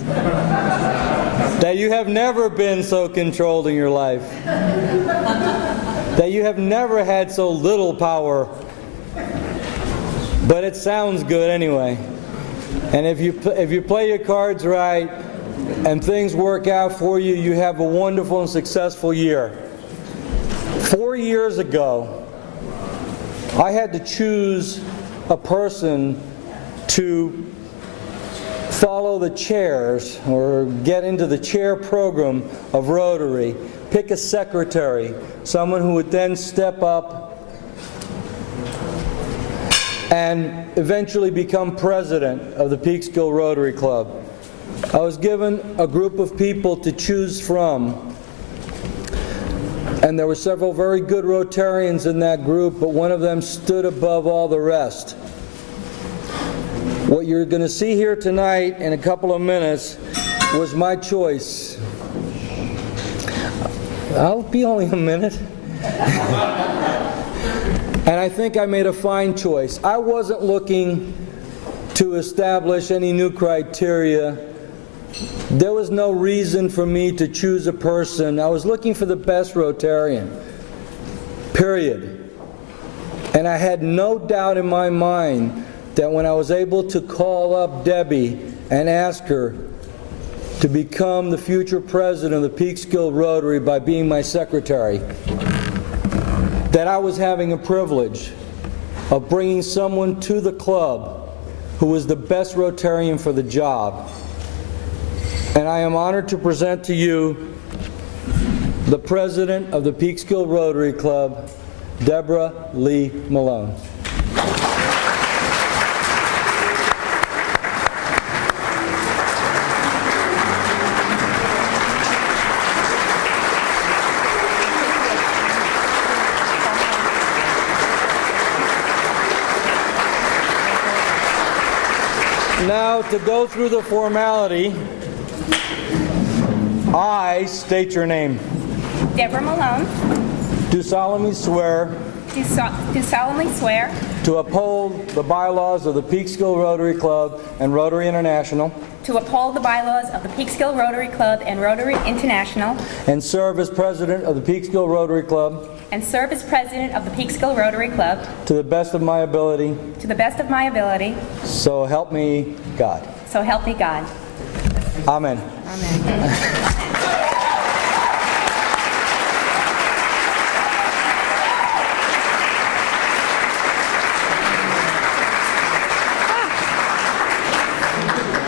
That you have never been so controlled in your life. That you have never had so little power. But it sounds good anyway. And if you play your cards right and things work out for you, you have a wonderful and successful year. 4 years ago, I had to choose a person to follow the chairs or get into the chair program of Rotary, pick a secretary, someone who would then step up and eventually become president of the Peekskill Rotary Club. I was given a group of people to choose from, and there were several very good Rotarians in that group, but one of them stood above all the rest. What you're going to see here tonight in a couple of minutes was my choice. I'll be only a minute. And I think I made a fine choice. I wasn't looking to establish any new criteria. There was no reason for me to choose a person. I was looking for the best Rotarian, period. And I had no doubt in my mind that when I was able to call up Debbie and ask her to become the future president of the Peekskill Rotary by being my secretary, that I was having a privilege of bringing someone to the club who was the best Rotarian for the job. And I am honored to present to you the president of the Peekskill Rotary Club, Deborah Lee Milone. Now, to go through the formality, I state your name. Deborah Milone. Do solemnly swear. Do solemnly swear. To uphold the bylaws of the Peekskill Rotary Club and Rotary International. To uphold the bylaws of the Peekskill Rotary Club and Rotary International. And serve as president of the Peekskill Rotary Club. And serve as president of the Peekskill Rotary Club. To the best of my ability. To the best of my ability. So help me God. So help me God. Amen. Amen.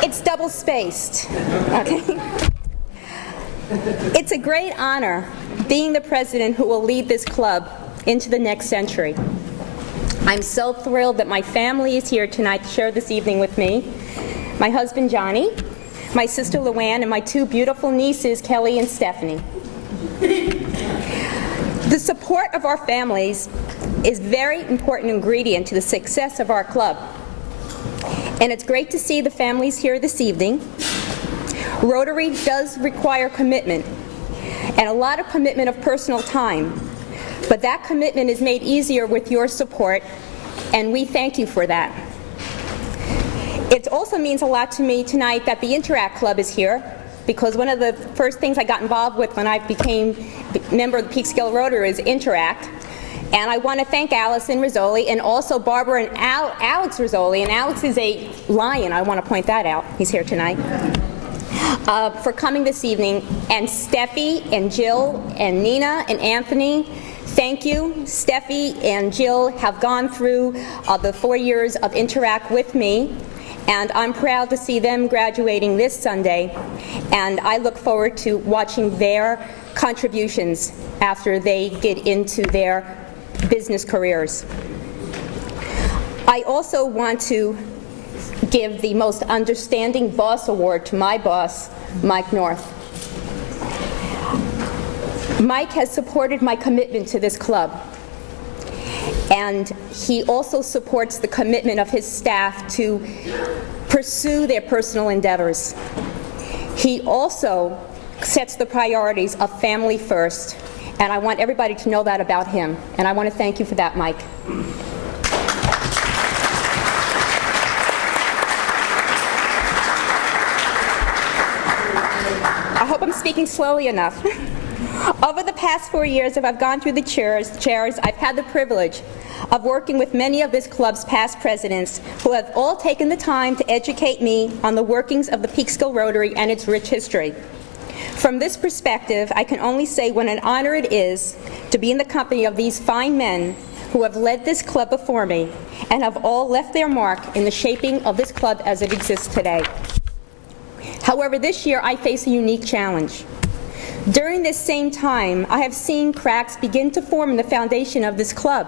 It's double-spaced. Okay. It's a great honor being the president who will lead this club into the next century. I'm so thrilled that my family is here tonight to share this evening with me. My husband, Johnny, my sister, Luann, and my two beautiful nieces, Kelly and Stephanie. The support of our families is a very important ingredient to the success of our club. And it's great to see the families here this evening. Rotary does require commitment, and a lot of commitment of personal time. But that commitment is made easier with your support, and we thank you for that. It also means a lot to me tonight that the Interact Club is here, because one of the first things I got involved with when I became a member of the Peekskill Rotary is Interact. And I want to thank Allison Rizzoli and also Barbara and Alex Rizzoli. And Alex is a lion. I want to point that out. He's here tonight. for coming this evening, and Steffi and Jill and Nina and Anthony. Thank you. Steffi and Jill have gone through the 4 years of Interact with me, and I'm proud to see them graduating this Sunday, and I look forward to watching their contributions after they get into their business careers. I also want to give the Most Understanding Boss Award to my boss, Mike North. Mike has supported my commitment to this club, and he also supports the commitment of his staff to pursue their personal endeavors. He also sets the priorities of family first, and I want everybody to know that about him, and I want to thank you for that, Mike. I hope I'm speaking slowly enough. Over the past 4 years, as I've gone through the chairs, I've had the privilege of working with many of this club's past presidents who have all taken the time to educate me on the workings of the Peekskill Rotary and its rich history. From this perspective, I can only say what an honor it is to be in the company of these fine men who have led this club before me and have all left their mark in the shaping of this club as it exists today. However, this year I face a unique challenge. During this same time, I have seen cracks begin to form in the foundation of this club.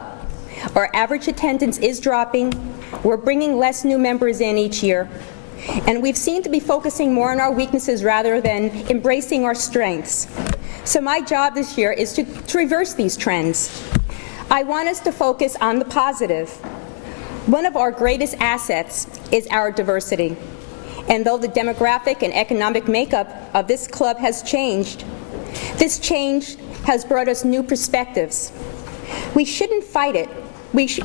Our average attendance is dropping, we're bringing less new members in each year, and we've seemed to be focusing more on our weaknesses rather than embracing our strengths. So my job this year is to reverse these trends. I want us to focus on the positive. One of our greatest assets is our diversity. And though the demographic and economic makeup of this club has changed, this change has brought us new perspectives. We shouldn't fight it.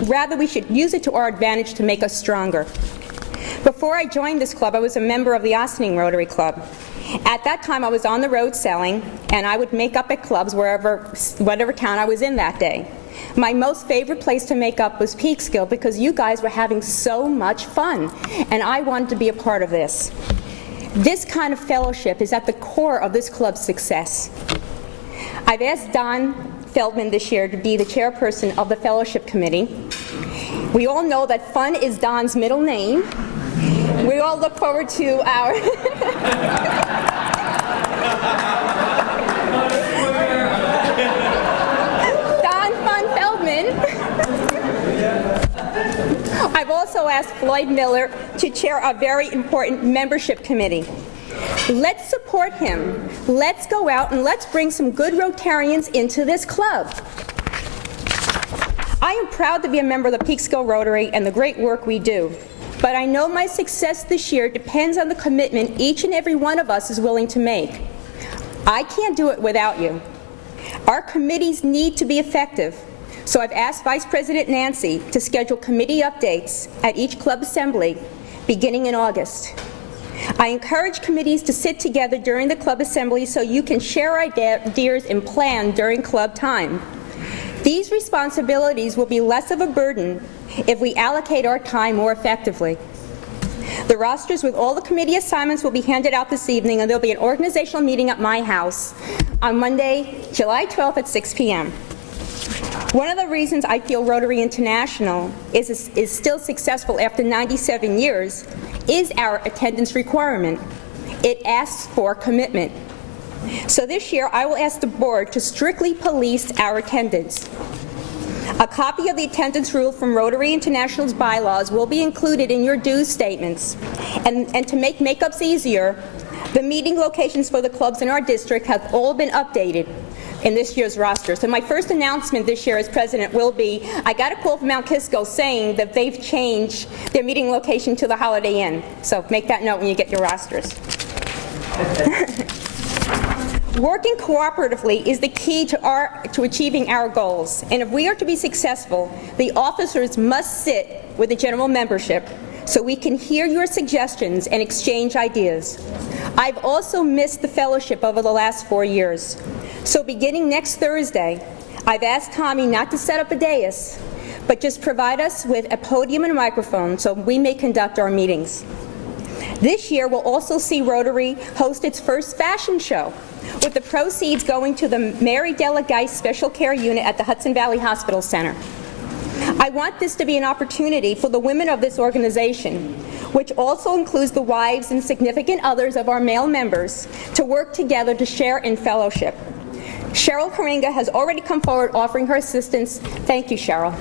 Rather, we should use it to our advantage to make us stronger. Before I joined this club, I was a member of the Ossining Rotary Club. At that time, I was on the road selling, and I would make up at clubs whatever town I was in that day. My most favorite place to make up was Peekskill because you guys were having so much fun, and I wanted to be a part of this. This kind of fellowship is at the core of this club's success. I've asked Don Feldman this year to be the chairperson of the fellowship committee. We all know that fun is Don's middle name. We all look forward to our Don Fun Feldman. I've also asked Floyd Miller to chair a very important membership committee. Let's support him. Let's go out and let's bring some good Rotarians into this club. I am proud to be a member of the Peekskill Rotary and the great work we do. But I know my success this year depends on the commitment each and every one of us is willing to make. I can't do it without you. Our committees need to be effective. So I've asked Vice President Nancy to schedule committee updates at each club assembly beginning in August. I encourage committees to sit together during the club assembly so you can share ideas and plan during club time. These responsibilities will be less of a burden if we allocate our time more effectively. The rosters with all the committee assignments will be handed out this evening, and there'll be an organizational meeting at my house on Monday, July 12th at 6 p.m. One of the reasons I feel Rotary International is still successful after 97 years is our attendance requirement. It asks for commitment. So this year, I will ask the board to strictly police our attendance. A copy of the attendance rule from Rotary International's bylaws will be included in your dues statements. And to make makeups easier, the meeting locations for the clubs in our district have all been updated in this year's roster. So my first announcement this year as president will be, I got a call from Mount Kisco saying that they've changed their meeting location to the Holiday Inn. So make that note when you get your rosters. Working cooperatively is the key to achieving our goals, and if we are to be successful, the officers must sit with the general membership so we can hear your suggestions and exchange ideas. I've also missed the fellowship over the last 4 years, so beginning next Thursday, I've asked Tommy not to set up a dais, but just provide us with a podium and a microphone so we may conduct our meetings. This year, we'll also see Rotary host its first fashion show, with the proceeds going to the Mary Della Geist Special Care Unit at the Hudson Valley Hospital Center. I want this to be an opportunity for the women of this organization, which also includes the wives and significant others of our male members, to work together to share in fellowship. Cheryl Karinga has already come forward offering her assistance. Thank you, Cheryl.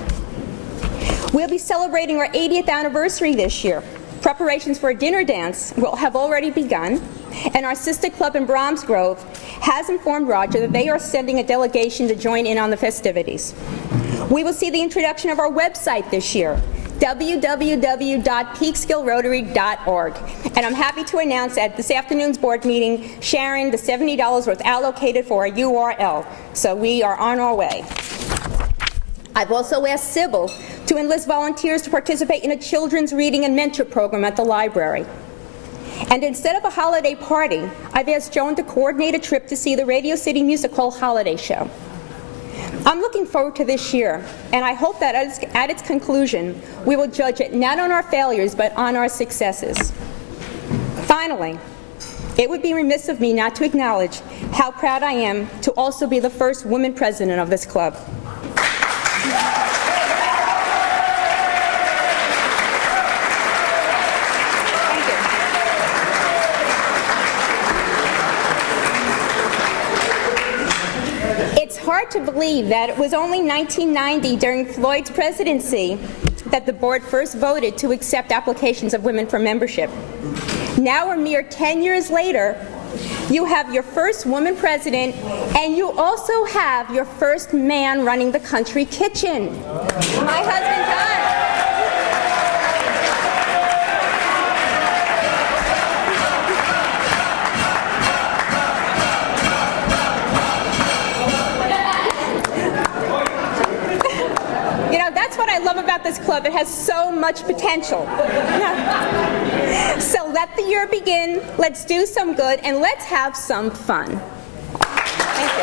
We'll be celebrating our 80th anniversary this year. Preparations for a dinner dance will have already begun, and our sister club in Bromsgrove has informed Roger that they are sending a delegation to join in on the festivities. We will see the introduction of our website this year, www.peekskillrotary.org. And I'm happy to announce at this afternoon's board meeting, Sharon, the $70 was allocated for a URL. So we are on our way. I've also asked Sybil to enlist volunteers to participate in a children's reading and mentor program at the library. And instead of a holiday party, I've asked Joan to coordinate a trip to see the Radio City Music Hall holiday show. I'm looking forward to this year, and I hope that at its conclusion, we will judge it not on our failures, but on our successes. Finally, it would be remiss of me not to acknowledge how proud I am to also be the first woman president of this club. It's hard to believe that it was only 1990, during Floyd's presidency, that the board first voted to accept applications of women for membership. Now, a mere 10 years later, you have your first woman president, and you also have your first man running the country kitchen. My husband, Don. You know, that's what I love about this club. It has so much potential. So let the year begin, let's do some good, and let's have some fun. Thank you.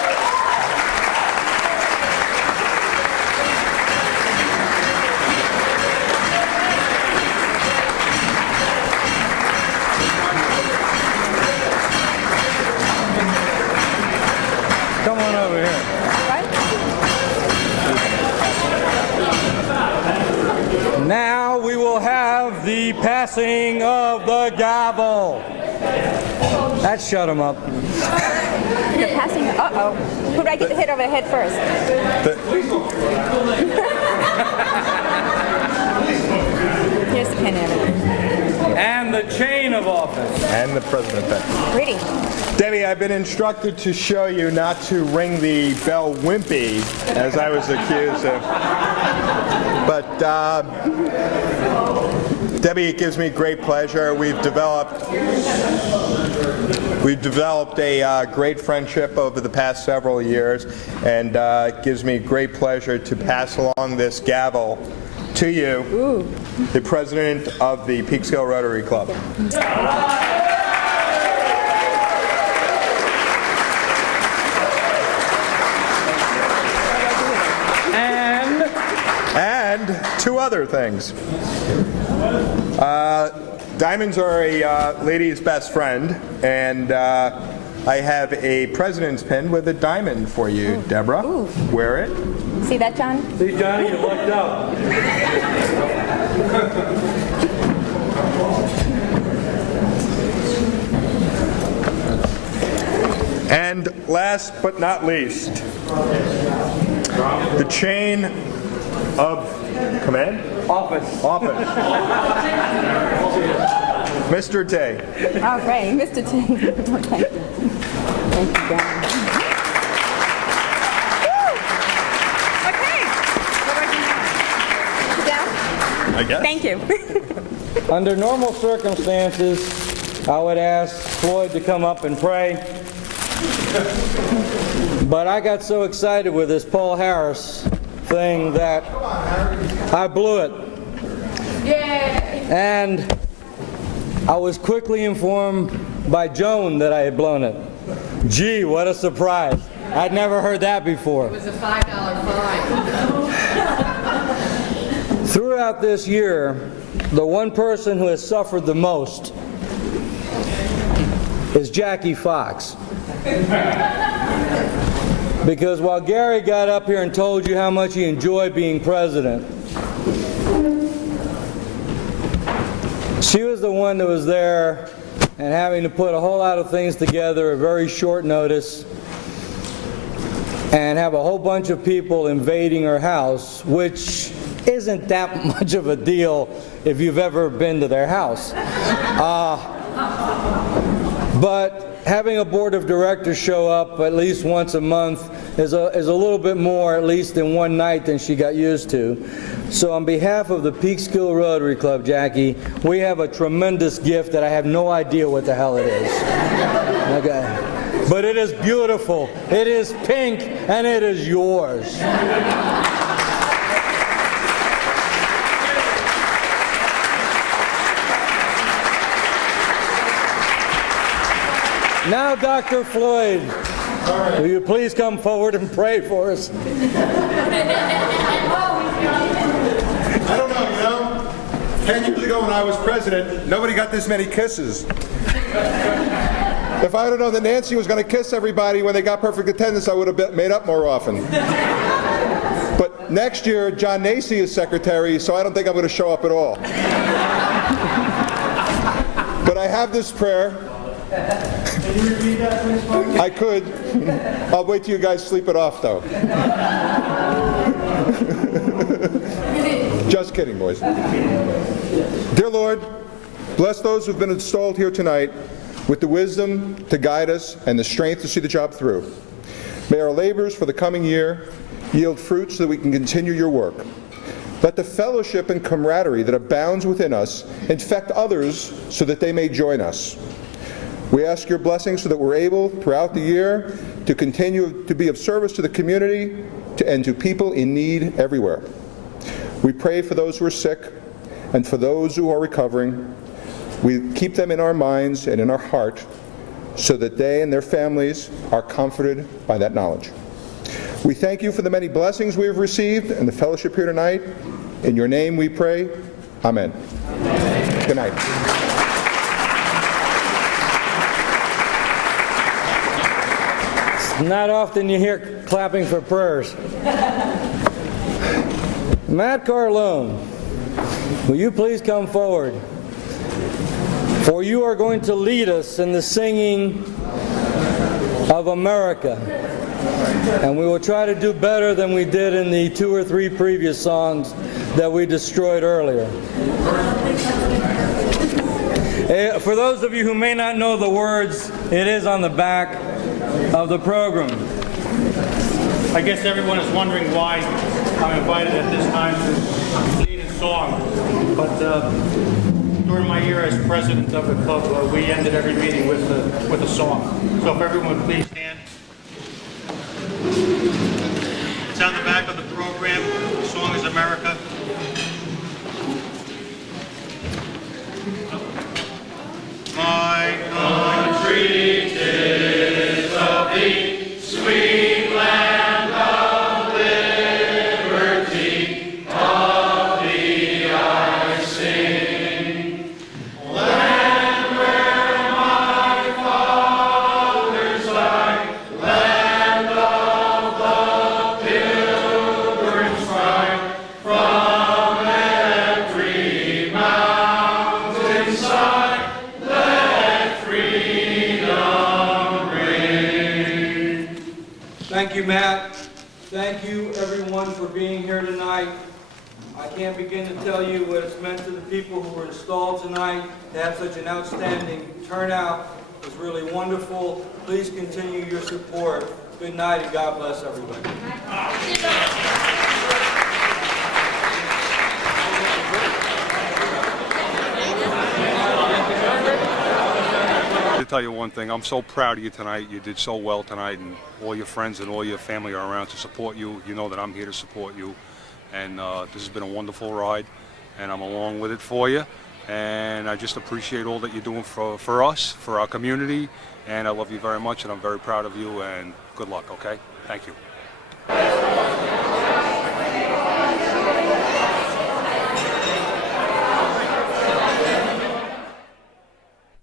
Come on over here. Now we will have the passing of the gavel. That shut him up. You're passing. Uh-oh. Who do I get to hit over the head first? Here's the pin in it. And the chain of office. And the president back. Ready. Debbie, I've been instructed to show you not to ring the bell wimpy, as I was accused of. But Debbie, it gives me great pleasure. We've developed a great friendship over the past several years, and it gives me great pleasure to pass along this gavel to you, the president of the Peekskill Rotary Club. And two other things. Diamonds are a lady's best friend, and I have a president's pin with a diamond for you, Deborah. Ooh. Wear it. See that, John? See, Johnny, you lucked out. And last but not least, the chain of command? Office. Mr. Tay. Oh, great. Mr. T. Okay. Thank you, John. Okay. Sit down. I guess. Thank you. Under normal circumstances, I would ask Floyd to come up and pray. But I got so excited with this Paul Harris thing that I blew it. Yay! And I was quickly informed by Joan that I had blown it. Gee, what a surprise. I'd never heard that before. It was a $5 fine. Throughout this year, the one person who has suffered the most is Jackie Fox. Because while Gary got up here and told you how much he enjoyed being president, she was the one that was there and having to put a whole lot of things together at very short notice and have a whole bunch of people invading her house, which isn't that much of a deal if you've ever been to their house. But having a board of directors show up at least once a month is a little bit more, at least in one night, than she got used to. So on behalf of the Peekskill Rotary Club, Jackie, we have a tremendous gift that I have no idea what the hell it is. Okay. But it is beautiful, it is pink, and it is yours. Now, Dr. Floyd, will you please come forward and pray for us? I don't know, you know, 10 years ago when I was president, nobody got this many kisses. If I would have known that Nancy was going to kiss everybody when they got perfect attendance, I would have made up more often. But next year, John Nacy is secretary, so I don't think I'm going to show up at all. But I have this prayer. Can you repeat that, please, Mike? I could. I'll wait till you guys sleep it off, though. Just kidding, boys. Dear Lord, bless those who've been installed here tonight with the wisdom to guide us and the strength to see the job through. May our labors for the coming year yield fruit so that we can continue your work. Let the fellowship and camaraderie that abounds within us infect others so that they may join us. We ask your blessing so that we're able, throughout the year, to continue to be of service to the community and to people in need everywhere. We pray for those who are sick and for those who are recovering. We keep them in our minds and in our heart so that they and their families are comforted by that knowledge. We thank you for the many blessings we have received and the fellowship here tonight. In your name we pray. Amen. Good night. Not often you hear clapping for prayers. Matt Carlone, will you please come forward? For you are going to lead us in the singing of America. And we will try to do better than we did in the 2 or 3 previous songs that we destroyed earlier. For those of you who may not know the words, it is on the back of the program. I guess everyone is wondering why I'm invited at this time to lead a song, but during my year as president of the club, we ended every meeting with a song. So if everyone would please stand. It's on the back of the program. The song is America. My country, 'tis of thee, sweet land of liberty, of thee I sing. Land where my fathers died, land of the pilgrims' pride, from every mountainside. Thank you, Matt. Thank you, everyone, for being here tonight. I can't begin to tell you what it's meant to the people who were installed tonight. To have such an outstanding turnout is really wonderful. Please continue your support. Good night, and God bless everybody. To tell you one thing, I'm so proud of you tonight. You did so well tonight, and all your friends and all your family are around to support you. You know that I'm here to support you, and this has been a wonderful ride, and I'm along with it for you. And I just appreciate all that you're doing for us, for our community, and I love you very much, and I'm very proud of you, and good luck, okay? Thank you.